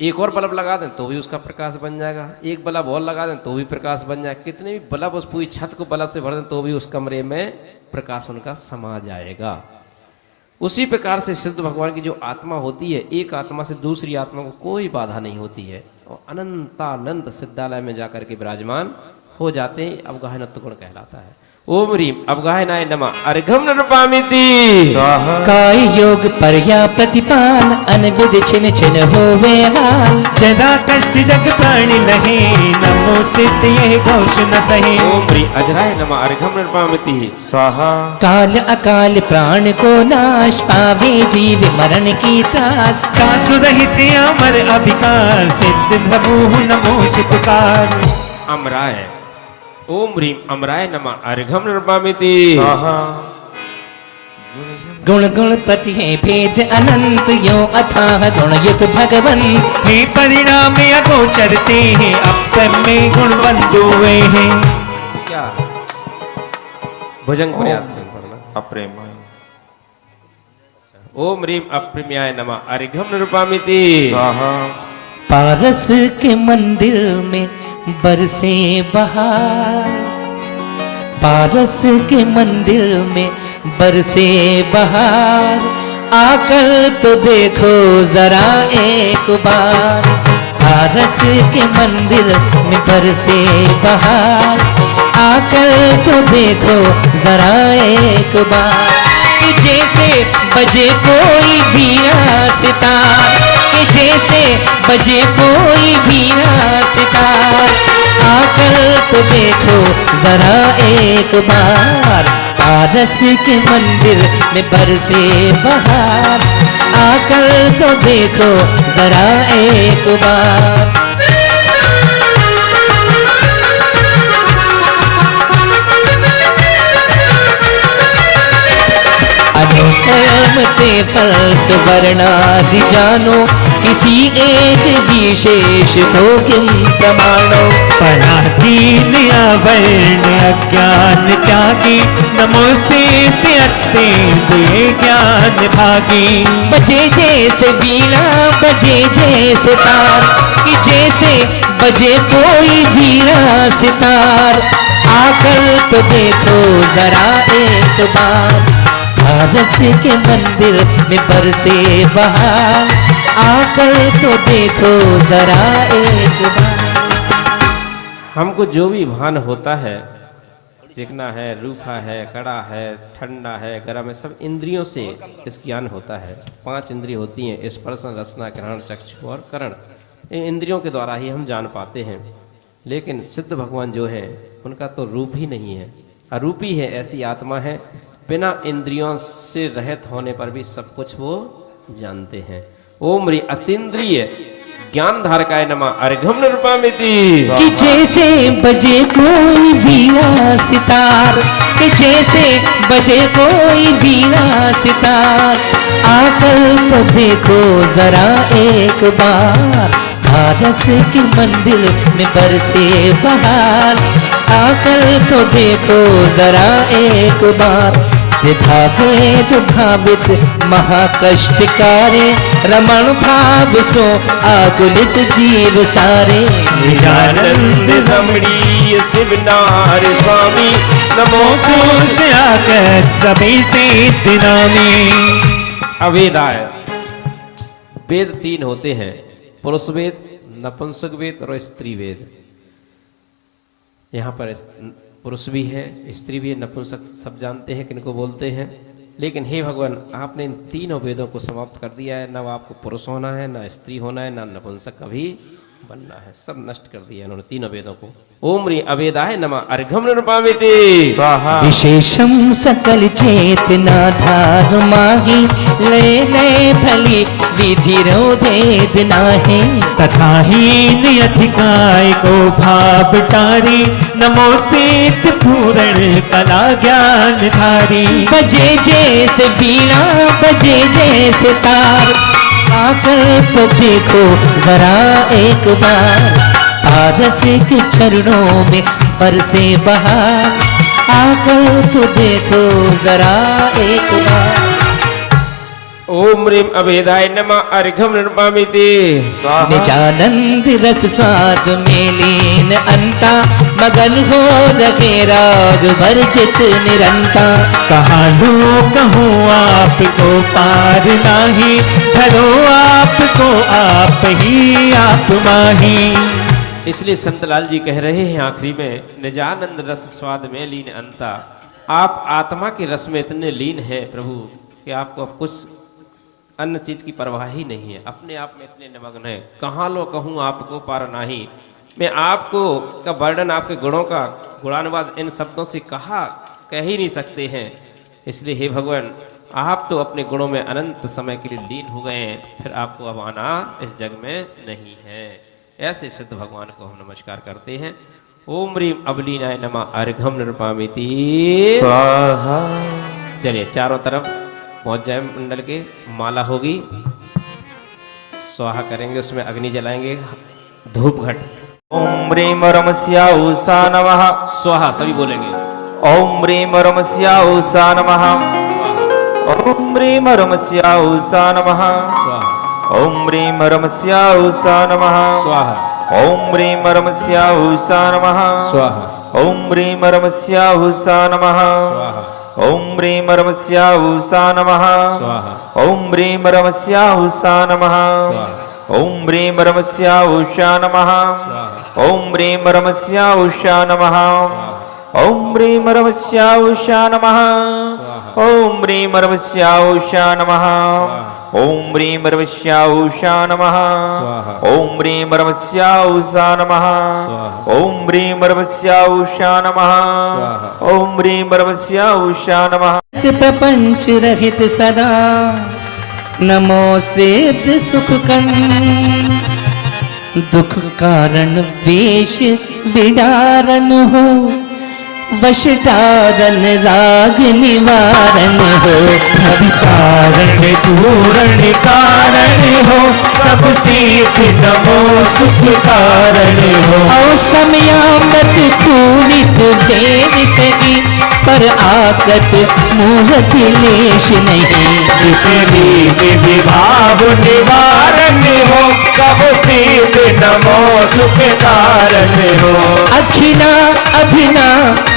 एक और बल्ब लगा दें तो भी उसका प्रकाश बन जाएगा। एक बल्ब और लगा दें तो भी प्रकाश बन जाएगा। कितने भी बल्ब उस पूरी छत को बल्ब से भर दें तो भी उस कमरे में प्रकाश उनका समा जाएगा। उसी प्रकार से सिद्ध भगवान की जो आत्मा होती है, एक आत्मा से दूसरी आत्मा को कोई बाधा नहीं होती है और अनंतानंत सिद्धालय में जाकर के विराजमान हो जाते हैं। अवगाहनत्व गुण कहलाता है। ओम ह्रीम अवगाहनाय नमः। अर्घम नृपामिति काय योग पर्या प्रतिपान, अनविद छिन छिन होवे हाल। जदा कष्ट जग प्राणी लहे, नमो सिद्ध ये घोष न सहे। ओम ह्रीम अजराय नमः। अर्घम नृपामिति स्वाहा। काल अकाल प्राण को नाश, पावे जीव मरण की त्रास। कासुरहित अमर अभिकार, सिद्ध प्रभु नमो शिवकार। अमराय। ओम ह्रीम अमराय नमः। अर्घम नृपामिति गुण गुण प्रति है भेद अनंत, यो अथाह गुणयुत भगवंत। हे परिणाम अगोचरते हैं, अब में गुण बंधुए हैं। क्या भुजंग पर्याप्त से पढ़ना। अप्रेम। ओम ह्रीम अप्रेम्याय नमः। अर्घम नृपामिति पारस के मंदिर में बरसे बहार, पारस के मंदिर में बरसे बहार। आकर तो देखो जरा एक बार, पारस के मंदिर में बरसे बहार। आकर तो देखो जरा एक बार। कि जैसे बजे कोई वीणा सितार, कि जैसे बजे कोई वीणा सितार। आकर तो देखो जरा एक बार, पारस के मंदिर में बरसे बहार। आकर तो देखो जरा एक बार। अनुकर्म ते फल सुवर्णादि जानो, किसी एक विशेष को किम प्रमाणो। पराधीन अवर्ण अज्ञान त्यागी, नमोसे अत्यंत ज्ञान भागी। बजे जैसे वीणा बजे जैसे तार, कि जैसे बजे कोई वीणा सितार। आकर तो देखो जरा एक बार, पारस के मंदिर में बरसे बहार। आकर तो देखो जरा एक बार। हमको जो भी भान होता है, चिकना है, रूखा है, कड़ा है, ठंडा है, गर्म है, सब इंद्रियों से इस ज्ञान होता है। 5 इंद्रिय होती हैं, स्पर्श रसना ग्रहण चक्षु और करण। इन इंद्रियों के द्वारा ही हम जान पाते हैं। लेकिन सिद्ध भगवान जो है उनका तो रूप ही नहीं है, अरूपी है। ऐसी आत्मा है, बिना इंद्रियों से रहित होने पर भी सब कुछ वो जानते हैं। ओम ह्रीम अतीन्द्रिय ज्ञान धारकाय नमः। अर्घम नृपामिति कि जैसे बजे कोई वीणा सितार, कि जैसे बजे कोई वीणा सितार। आकर तो देखो जरा एक बार, पारस के मंदिर में बरसे बहार। आकर तो देखो जरा एक बार, द्विधा भेद भावित महाकष्टकारे रमण भाव सो आकुलित जीव सारे। निजानंद रमणीय शिवनार स्वामी नमो सोच आकर सभी सिद्ध नामी। अवेदाय। वेद 3 होते हैं, पुरुष वेद, नपुंसक वेद और स्त्री वेद। यहाँ पर पुरुष भी है, स्त्री भी है, नपुंसक सब जानते हैं किनको बोलते हैं। लेकिन हे भगवान, आपने इन तीनों वेदों को समाप्त कर दिया है। न आपको पुरुष होना है, न स्त्री होना है, न नपुंसक कभी बनना है, सब नष्ट कर दिया उन्होंने तीनों वेदों को। ओम ह्रीं अवेदाय नमः अर्घ्यं निर्पामिति स्वाहा। विशेषम सकल चेतना धार माही लय लय भली विधि रोधेद नाहि। तथा हीन अधिकाय को भाव टारी नमोस्ते पूर्ण कला ज्ञान धारी। बजे जैसे वीणा बजे जैसे तार आकर तो देखो जरा एक बार। पारसिक चरणों में बरसे बहार आकर तो देखो जरा एक बार। ओम ह्रीं अवेदाय नमः अर्घ्यं निर्पामिति स्वाहा। निजानंद रस स्वाद में लीन अंता मगन हो रखे राग वर्जित निरंता। कहाँ लो कहूँ आपको पार नाही धरो आपको आप ही आप माही। इसलिए संतलाल जी कह रहे हैं आखिरी में, निजानंद रस स्वाद में लीन अंता। आप आत्मा के रस में इतने लीन हैं प्रभु कि आपको अब कुछ अन्य चीज की परवाह ही नहीं है, अपने आप में इतने निमग्न है। कहाँ लो कहूँ आपको पार नाही। मैं आपको का वर्णन, आपके गुणों का गुणानुवाद इन शब्दों से कह ही नहीं सकते हैं। इसलिए हे भगवान, आप तो अपने गुणों में अनंत समय के लिए लीन हो गए हैं, फिर आपको अब आना इस जग में नहीं है। ऐसे सिद्ध भगवान को हम नमस्कार करते हैं। ओम ह्रीं अवलीनाय नमः अर्घ्यं निर्पामिति स्वाहा। चलिए चारों तरफ पहुंच जाए मंडल के, माला होगी, स्वाहा करेंगे, उसमें अग्नि जलाएंगे, धूप घट। ओम ह्रीं रमस्या उषा नमः स्वाहा सभी बोलेंगे। ओम ह्रीं रमस्या उषा नमः। ओम ह्रीं रमस्या उषा नमः। स्वाहा ओम ह्रीं रमस्या उषा नमः। स्वाहा ओम ह्रीं रमस्या उषा नमः। स्वाहा ओम ह्रीं रमस्या उषा नमः। स्वाहा ओम ह्रीं रमस्या उषा नमः। स्वाहा ओम ह्रीं रमस्या उषा नमः। स्वाहा ओम ह्रीं रमस्या उषा नमः। स्वाहा ओम ह्रीं रमस्या उषा नमः। ओम ह्रीं रमस्या उषा नमः। ओम ह्रीं रमस्या उषा नमः। ओम ह्रीं रमस्या उषा नमः। ओम ह्रीं रमस्या उषा नमः। ओम ह्रीं रमस्या उषा नमः। ओम ह्रीं रमस्या उषा नमः। प्रपंच रहित सदा नमो सिद्ध सुख कंद। दुख कारण वेश विदारण हो वशदारण राग निवारण हो। कारण पूरण कारण हो सब सिद्ध नमो सुख कारण हो। और समयामत कूलित वेद सही पर आकत मूहत लेश नहीं। विभाव निवारण हो सब सिद्ध नमो सुख कारण हो। अखिना अभिना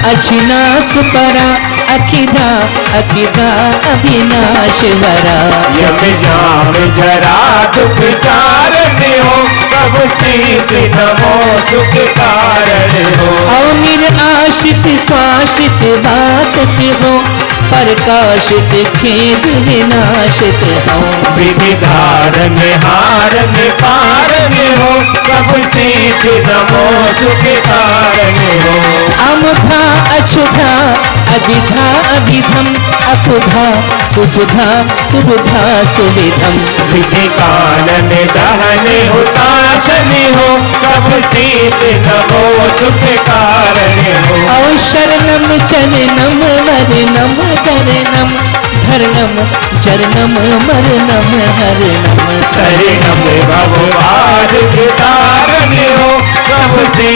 अचिना सुपरा अखिधा अखिधा अविनाश वरा। यम जाम जरा दुख कारण हो सब सिद्ध नमो सुख कारण हो। अनिर आशित स्वाशित वासित हो प्रकाशित खेद विनाशित हो। विधि धारण हारण पारण हो सब सिद्ध नमो सुख कारण हो। अमुधा अछुधा अभिधा अभिधम अकुधा सुसुधा सुबुधा सुविधम। विधि कालन दहन हुताशन हो सब सिद्ध नमो सुख कारण हो। औ शरणम चरणम वरणम करणम धरणम जरणम मरणम हरणम करणम भववाद के तारण हो, सबसे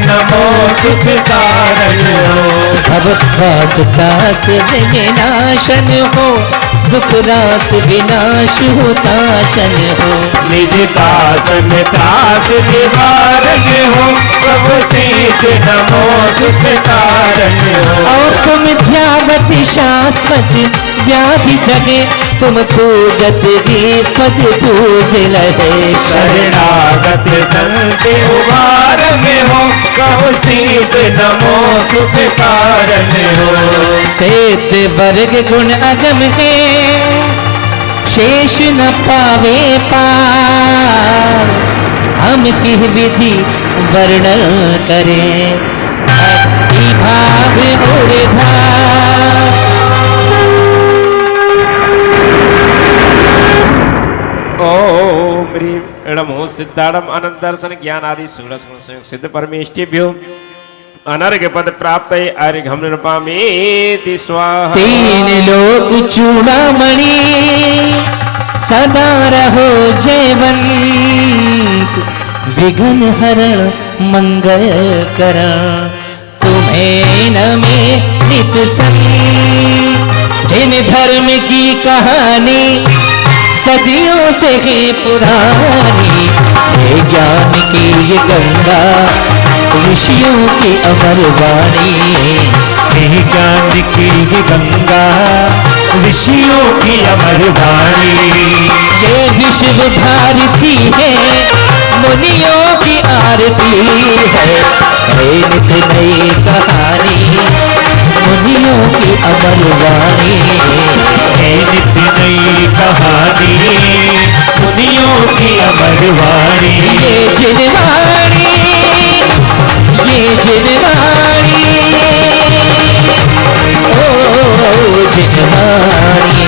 नमो सुख कारण हो। अब वास तास विनाशन हो, दुख रास विनाश होताशन हो। निज दास में त्रास निवारण हो, सबसे नमो सुख कारण हो। और तुम ध्यावती शाश्वत व्याधि धगे, तुम पूजत ही पद पूज लहे। शरणागत संत उबार में हो, सबसे नमो सुख कारण हो। सेत वर्ग गुण अगम है, शेष न पावे पार। हम की विधि वर्णन करें, भक्ति भाव और धार। ओम ह्रीं णमो सिद्धाणम अनंत दर्शन ज्ञान आदि सुरस सिद्ध परमेष्टिभ्यो अनर्घ पद प्राप्त अर्घम नृपामेति स्वाहा। तीन लोक चूड़ामणि सदा रहो जयवंत। विघ्न हरण मंगल करण, तुम्हें नमे नित संग। जिन धर्म की कहानी सदियों से है पुरानी, ये ज्ञान की ये गंगा ऋषियों की अमर वाणी। हे ज्ञान की ये गंगा ऋषियों की अमर वाणी। ये विश्व भारती है, मुनियों की आरती है। नित नई कहानी, मुनियों की अमर वाणी। हे नित नई कहानी, मुनियों की अमर वाणी। ये जिनवाणी, ये जिनवाणी, ओ जिनवाणी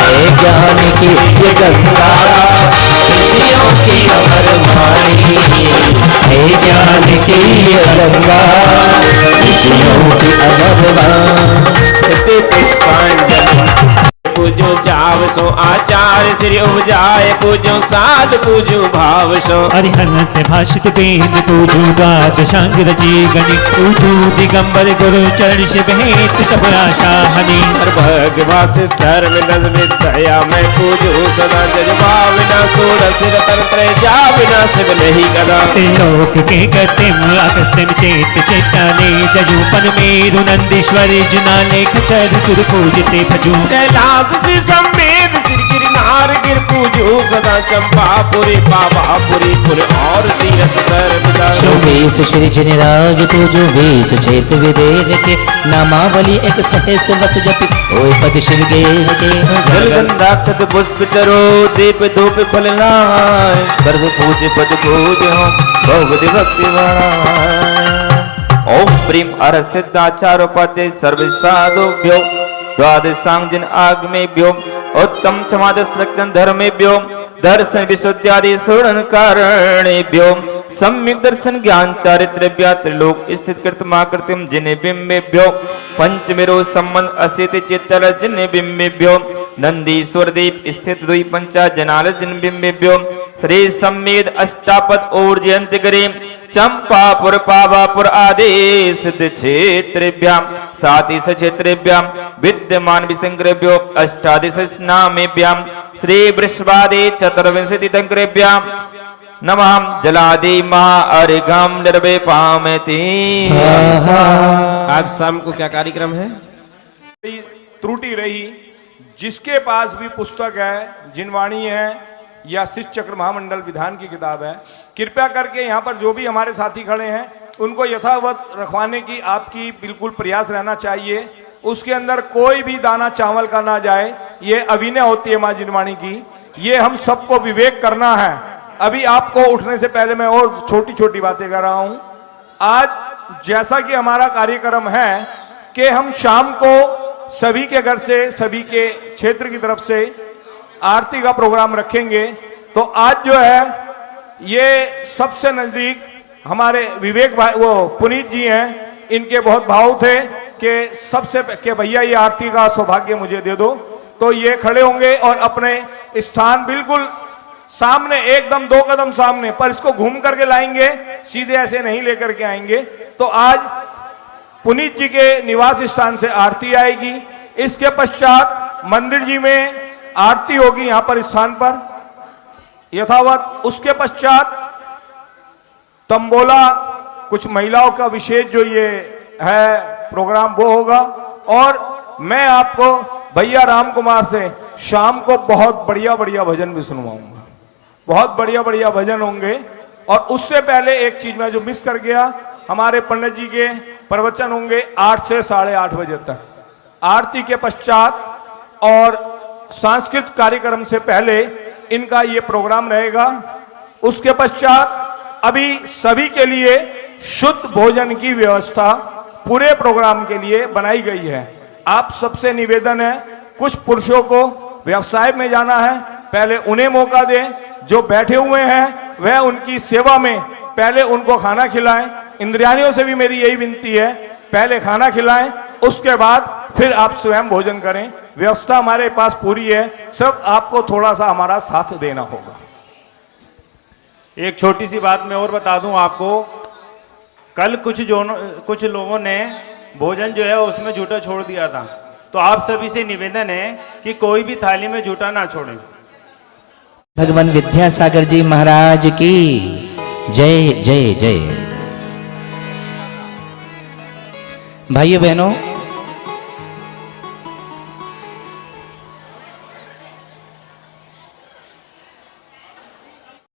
है ज्ञान की ये गंगा ऋषियों की अमर वाणी। है ज्ञान की ये गंगा ऋषियों की अमर वाणी। पूजो चाव सो आचार श्री उपजाए, पूजो साध पूजो भाव सो। हरिहंस भाषित वेद पूजो द्वादशांग रची गणि। पूजो दिगंबर गुरु चरण शिव हेत सब आशा हनि। भगवास धर्म नज विद्या मैं पूजो सदा जज भावना सोड़ सिर तंत्र जा विना शिव नहीं कदा। त्रिलोक के गतिम अगतिम चेत चेताने जजूपन मेरु नंदीश्वर जुनाले खचर सुर पूजते भजू। कैलाश श्री संवेद श्री गिरनार गिर पूजो सदा चंपापुरी पावापुरी पुर और तीरथ सर्वदा। वेश श्री जिनराज पूजो वेश चेत विदेह के। नामावली एक सहस वस जपि ओय पद शिव गेह के। जलगंधाक्षत पुष्प चरो दीप धूप फल लाय। सर्व पूज पद पूज हो बहुविधि भक्ति वाय। ओम प्रीम अर सिद्धाचारोपाध्याय सर्व साधुभ्यो द्वादशांग आगमेभ्यो उत्तम क्षमादस लक्षण धर्मेभ्यो दर्शन विशुद्ध्यादि सुरण कारणेभ्यो सम्यक दर्शन ज्ञान चारित्र्य त्रिलोक स्थित कृतमा कृतिम जिन बिंबेभ्यो पंचमेरो संबंध असित चित्तल जिन बिंबेभ्यो नंदीश्वर देव स्थित दुई पंचा जनाल जिन बिंबेभ्यो श्री सम्मेद अष्टापद और जयंत करे चंपापुर पावापुर आदि सिद्ध क्षेत्रेभ्याम साति क्षेत्रेभ्याम विद्यमान विशंकरेभ्यो अष्टादश नामेभ्याम श्री वृषभादि चतुर्विंशति तंकरेभ्याम नमः जलादि महा अर्घम निर्वेपामति। आज शाम को क्या कार्यक्रम है? त्रुटि रही, जिसके पास भी पुस्तक है, जिनवाणी है या शिष्य चक्र महामंडल विधान की किताब है, कृपया करके यहाँ पर जो भी हमारे साथी खड़े हैं उनको यथावत रखवाने की आपकी बिल्कुल प्रयास रहना चाहिए। उसके अंदर कोई भी दाना चावल का ना जाए, ये अभिनय होती है माँ जिनवाणी की, ये हम सबको विवेक करना है। अभी आपको उठने से पहले मैं और छोटी छोटी बातें कर रहा हूँ। आज जैसा कि हमारा कार्यक्रम है कि हम शाम को सभी के घर से, सभी के क्षेत्र की तरफ से आरती का प्रोग्राम रखेंगे, तो आज जो है ये सबसे नजदीक हमारे विवेक भाई वो पुनीत जी हैं, इनके बहुत भाव थे कि सबसे के भैया ये आरती का सौभाग्य मुझे दे दो। तो ये खड़े होंगे और अपने स्थान बिल्कुल सामने, एकदम 2 कदम सामने, पर इसको घूम करके लाएंगे, सीधे ऐसे नहीं लेकर के आएंगे। तो आज पुनीत जी के निवास स्थान से आरती आएगी, इसके पश्चात मंदिर जी में आरती होगी यहां पर स्थान पर यथावत। उसके पश्चात तंबोला, कुछ महिलाओं का विशेष जो ये है प्रोग्राम वो होगा। और मैं आपको भैया राम कुमार से शाम को बहुत बढ़िया बढ़िया भजन भी सुनवाऊंगा, बहुत बढ़िया बढ़िया भजन होंगे। और उससे पहले एक चीज मैं जो मिस कर गया, हमारे पंडित जी के प्रवचन होंगे 8 से 8:30 बजे तक, आरती के पश्चात और सांस्कृतिक कार्यक्रम से पहले इनका ये प्रोग्राम रहेगा। उसके पश्चात अभी सभी के लिए शुद्ध भोजन की व्यवस्था पूरे प्रोग्राम के लिए बनाई गई है। आप सबसे निवेदन है, कुछ पुरुषों को व्यवसाय में जाना है, पहले उन्हें मौका दें। जो बैठे हुए हैं वह उनकी सेवा में पहले उनको खाना खिलाएं। इंद्रियाणियों से भी मेरी यही विनती है, पहले खाना खिलाएं, उसके बाद फिर आप स्वयं भोजन करें। व्यवस्था हमारे पास पूरी है, सब आपको थोड़ा सा हमारा साथ देना होगा। एक छोटी सी बात मैं और बता दूं आपको, कल कुछ लोगों ने भोजन जो है उसमें जूठा छोड़ दिया था, तो आप सभी से निवेदन है कि कोई भी थाली में जूठा ना छोड़े। भगवान विद्यासागर जी महाराज की जय जय जय। भाइयों बहनों,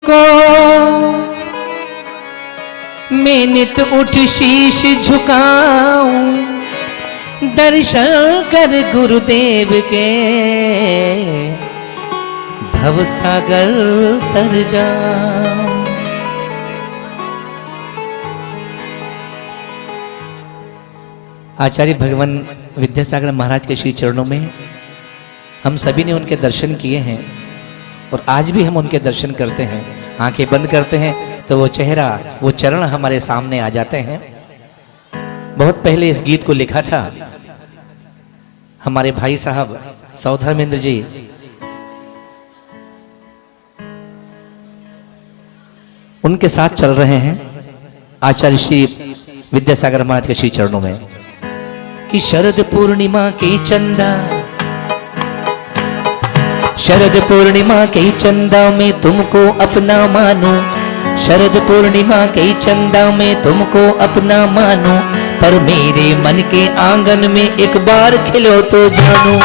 को मैं नित उठ शीश झुकाऊं, दर्शन कर गुरुदेव के भव सागर तर जाऊं। आचार्य भगवान विद्यासागर महाराज के श्री चरणों में हम सभी ने उनके दर्शन किए हैं और आज भी हम उनके दर्शन करते हैं। आंखें बंद करते हैं तो वो चेहरा, वो चरण हमारे सामने आ जाते हैं। बहुत पहले इस गीत को लिखा था हमारे भाई साहब सौधर्मेंद्र जी, उनके साथ चल रहे हैं आचार्य श्री विद्यासागर महाराज के श्री चरणों में कि शरद पूर्णिमा की चंदा, शरद पूर्णिमा के चंदा में तुमको अपना मानो, शरद पूर्णिमा के चंदा में तुमको अपना मानो, पर मेरे मन के आंगन में एक बार खिलो तो जानो।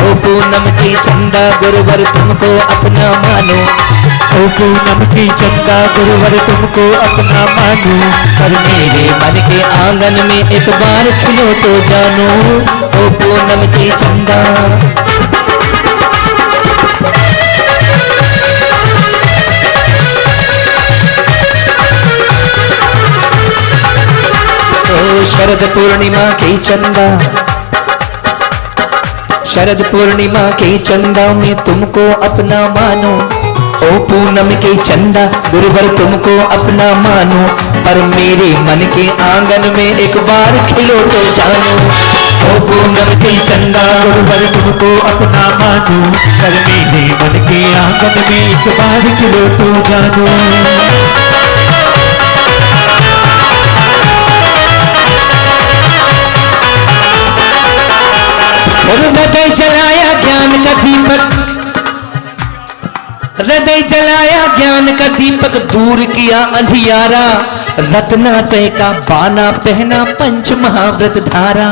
ओ पूनम की चंदा गुरुवर तुमको अपना मानो, ओ पूनम की चंदा गुरुवर तुमको अपना मानो, पर मेरे मन के आंगन में एक बार खिलो तो जानो। ओ पूनम की चंदा। ओ शरद पूर्णिमा की चंदा, शरद पूर्णिमा के चंदा में तुमको अपना मानो, ओ पूनम के चंदा गुरुवर तुमको अपना मानो, पर मेरे मन के आंगन में एक बार खिलो तो जानो। ओ पूनम के चंदा गुरुवर तुमको अपना मानो, पर मेरे मन के आंगन में एक बार खिलो तो जानो। हृदय जलाया ज्ञान का दीपक, हृदय जलाया ज्ञान का दीपक, दूर किया अंधियारा, रत्नात्रय का बाना पहना पंच महाव्रत धारा।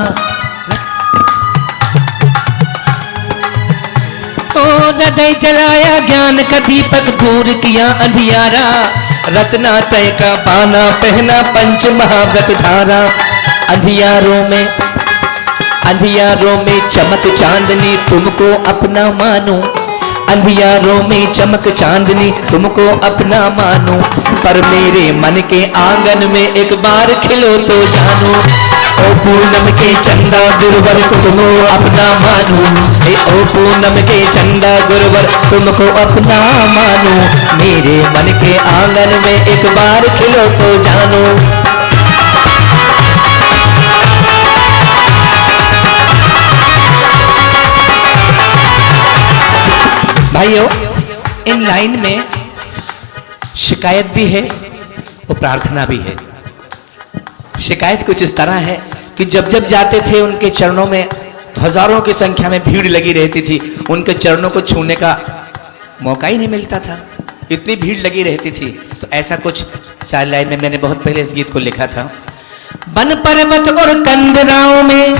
ओ हृदय जलाया ज्ञान का दीपक, दूर किया अंधियारा, रत्नात्रय का बाना पहना पंच महाव्रत धारा। अंधियारों में चमक चांदनी तुमको अपना मानो, अंधियारों में चमक चांदनी तुमको अपना मानो, पर मेरे मन के आंगन में एक बार खिलो तो जानो। ओ पूनम के चंदा गुरुवर तुमको अपना मानो, ओ पूनम के चंदा गुरुवर तुमको अपना मानो, मेरे मन के आंगन में एक बार खिलो तो जानो। भाइयों, इन लाइन में शिकायत भी है और प्रार्थना भी है। शिकायत कुछ इस तरह है कि जब जब जाते थे उनके चरणों में हजारों की संख्या में भीड़ लगी रहती थी, उनके चरणों को छूने का मौका ही नहीं मिलता था, इतनी भीड़ लगी रहती थी। तो ऐसा कुछ 4 लाइन में मैंने बहुत पहले इस गीत को लिखा था। वन पर्वत और कंदराओं में,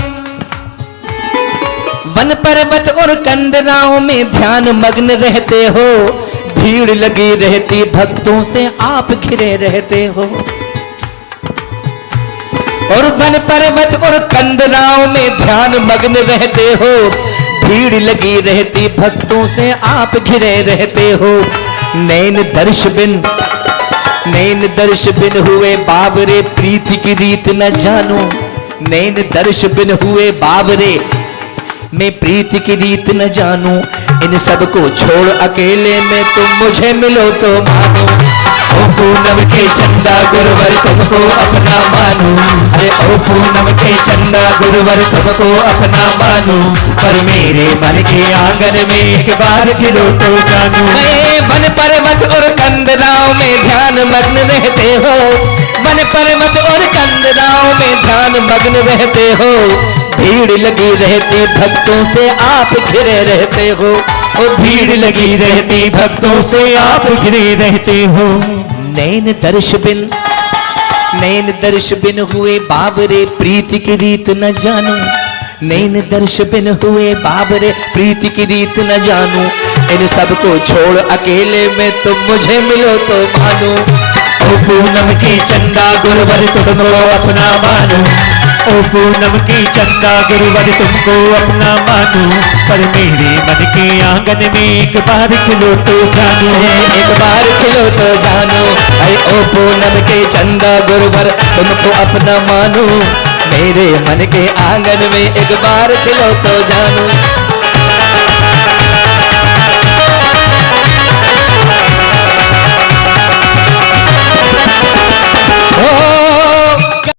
वन पर्वत और कंदराओं में ध्यान मग्न रहते हो, भीड़ लगी रहती भक्तों से आप घिरे रहते हो। और वन पर्वत और कंदराओं में ध्यान मग्न रहते हो, भीड़ लगी रहती भक्तों से आप घिरे रहते हो। नैन दर्श बिन हुए बाबरे, प्रीति की रीत न जानो। नैन दर्श बिन हुए बाबरे, मैं प्रीति की रीत न जानूं। इन सबको छोड़ अकेले में तुम मुझे मिलो तो मानो। ओ पूनम के चंदा गुरुवर तुमको अपना मानूं। अरे ओ पूनम के चंदा गुरुवर तुमको अपना मानूं। पर मेरे मन के आंगन में एक बार खिलो तो जानूं। वन पर्वत और कंदराओं में ध्यान मग्न रहते हो, वन पर्वत और कंदराओं में ध्यान मग्न रहते हो। भीड़ लगी रहती भक्तों से आप घिरे रहते हो। ओ भीड़ लगी रहती भक्तों से आप घिरे रहते हो। नैन दर्श बिन हुए बाबरे, प्रीति की रीत न जानू। नैन दर्श बिन हुए बाबरे, प्रीति की रीत न जानू। इन सबको छोड़ अकेले में तुम मुझे मिलो तो मानो। ओ पूनम के चंदा गुरुवर तुमको अपना मानो। ओ पूनम की चंदा गुरुवर तुमको अपना मानूं। पर मेरे मन के आंगन में एक बार खिलो तो जानो। एक बार खिलो तो जानो। अरे ओ पूनम के चंदा गुरुवर तुमको अपना मानूं। मेरे मन के आंगन में एक बार खिलो तो जानो।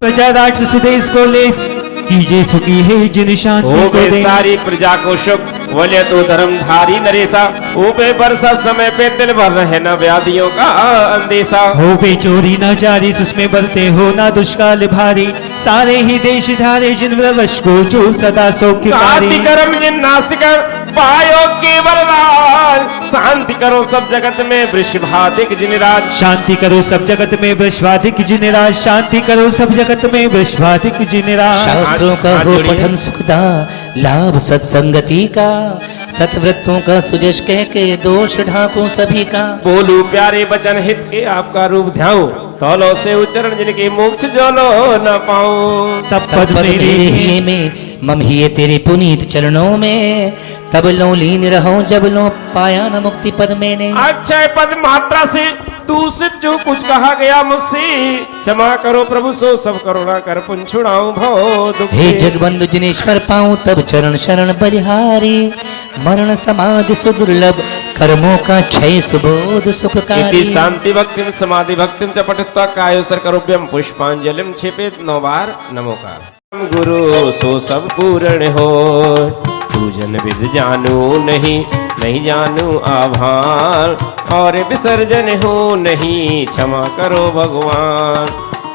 प्रजा राक्षस देश को ले कीजिए सुखी है जिन शांति हो को बे दे। सारी प्रजा को सुख, बोले तो धर्मधारी नरेशा। हो बे वर्षा समय पे तिल भर रहे न व्याधियों का अंदेशा। हो बे चोरी न जारी, उसमें बरते हो ना दुष्काल भारी। सारे ही देश धारे जिन वश को जो सदा सौख्यकारी। कर्म जिन नासिकर पायो केवल राज। शांति करो सब जगत में वृषभाधिक जिन राज। शांति करो सब जगत में वृषभाधिक जिन राज। शांति करो सब जगत में वृषभाधिक जिन राज। शास्त्रों का हो पठन सुखदा, लाभ सत्संगति का। सतव्रतों का सुजश कह के दोष ढांकू सभी का। बोलू प्यारे वचन हित के आपका रूप ध्याऊं। तौलो से उच्चारण जिनके मोक्ष जोलो न पाऊं। तब पद मेरे ही में मम ही तेरे पुनीत चरणों में। तब लो लीन रहो जब लो पाया न मुक्ति पद मैंने। अक्षय पद मात्रा से दूषित जो कुछ कहा गया मुझसे, क्षमा करो प्रभु सो सब करुणा कर पुन छुड़ाऊं भव दुख हे से। जगबंधु जिनेश्वर पाऊं तब चरण शरण बलिहारी। मरण समाधि सुदुर्लभ, कर्मों का क्षय सुबोध इति सुखकारी। शांति भक्तिम समाधि भक्तिम च पठित्वा कायो सर्करोभ्यम पुष्पांजलिम क्षिपेत 9 बार नमोकार। गुरु सो सब पूर्ण हो, पूजन विद जानू नहीं जानू आभार। और विसर्जन हो नहीं, क्षमा करो भगवान।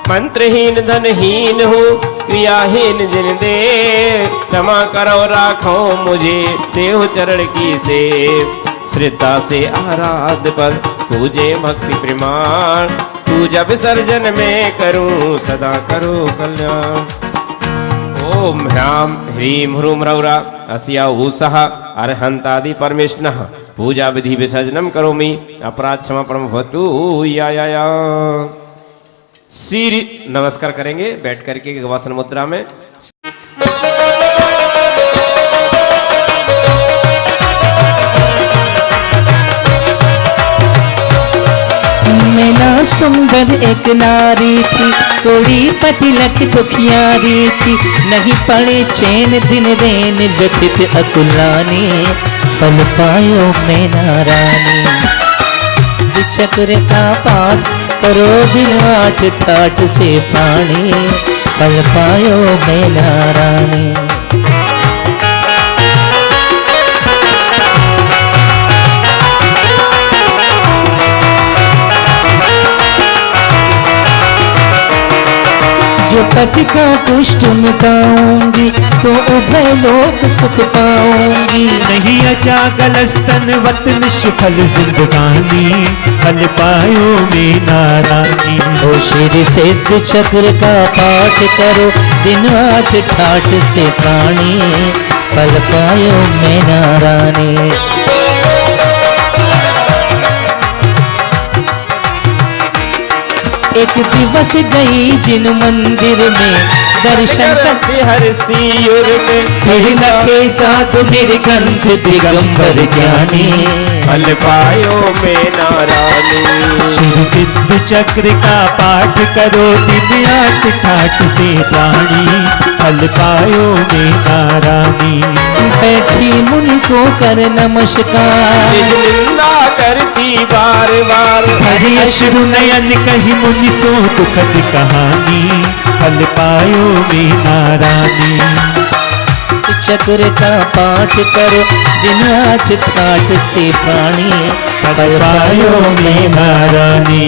मंत्रहीन धनहीन हो, क्रियाहीन जिन दे। क्षमा करो राखो मुझे, देव चरण की सेव। श्रद्धा से आराध पर पूजे भक्ति प्रमाण। पूजा विसर्जन में करूं सदा करो कल्याण। ओम ह्राम ह्रीम ह्रूम रौरा अस्या ऊषः अर्हन्तादि परमेष्णः। पूजा विधि विसर्जनम करोमि, अपराध क्षमा परमभवतु या। सिर नमस्कार करेंगे बैठ करके गवासन मुद्रा में। नैना सुंदर एक नारी थी, कोड़ी पति लख दुखियारी थी। नहीं पड़े चैन दिन रैन, व्यथित अकुलानी। फल पायो मैना रानी, चक्र का पाठ करो दिन 8 ठाठ से पानी। फल पायो मैना रानी। जो पति का कुष्ठ मिटाऊंगी तो उभय लोक सुख पाऊंगी। नहीं अचागल स्तन वतन निष्फल जिंदगानी, फल पायो में नारानी। ओ श्री सिद्ध चक्र का पाठ करो दिन रात ठाठ से प्राणी, फल पायो में नारानी। एक दिवस गई जिन मंदिर में दर्शन करते हर सियुर में, फिर लखे साधु निर्ग्रंथ दिगंबर ज्ञानी, फल पायो में नारानी। शिव सिद्ध चक्र का पाठ करो दिन आठ ठाठ से प्राणी, फल पायो में नारानी। बैठी मुनि को कर नमस्कार, निंदा करती बार बार, हरि अश्रु नयन कही मुनि सो दुखद कहानी, फल पायो में नारानी। चक्र का पाठ करो दिन रात ठाठ से प्राणी, फल पायो में नारानी।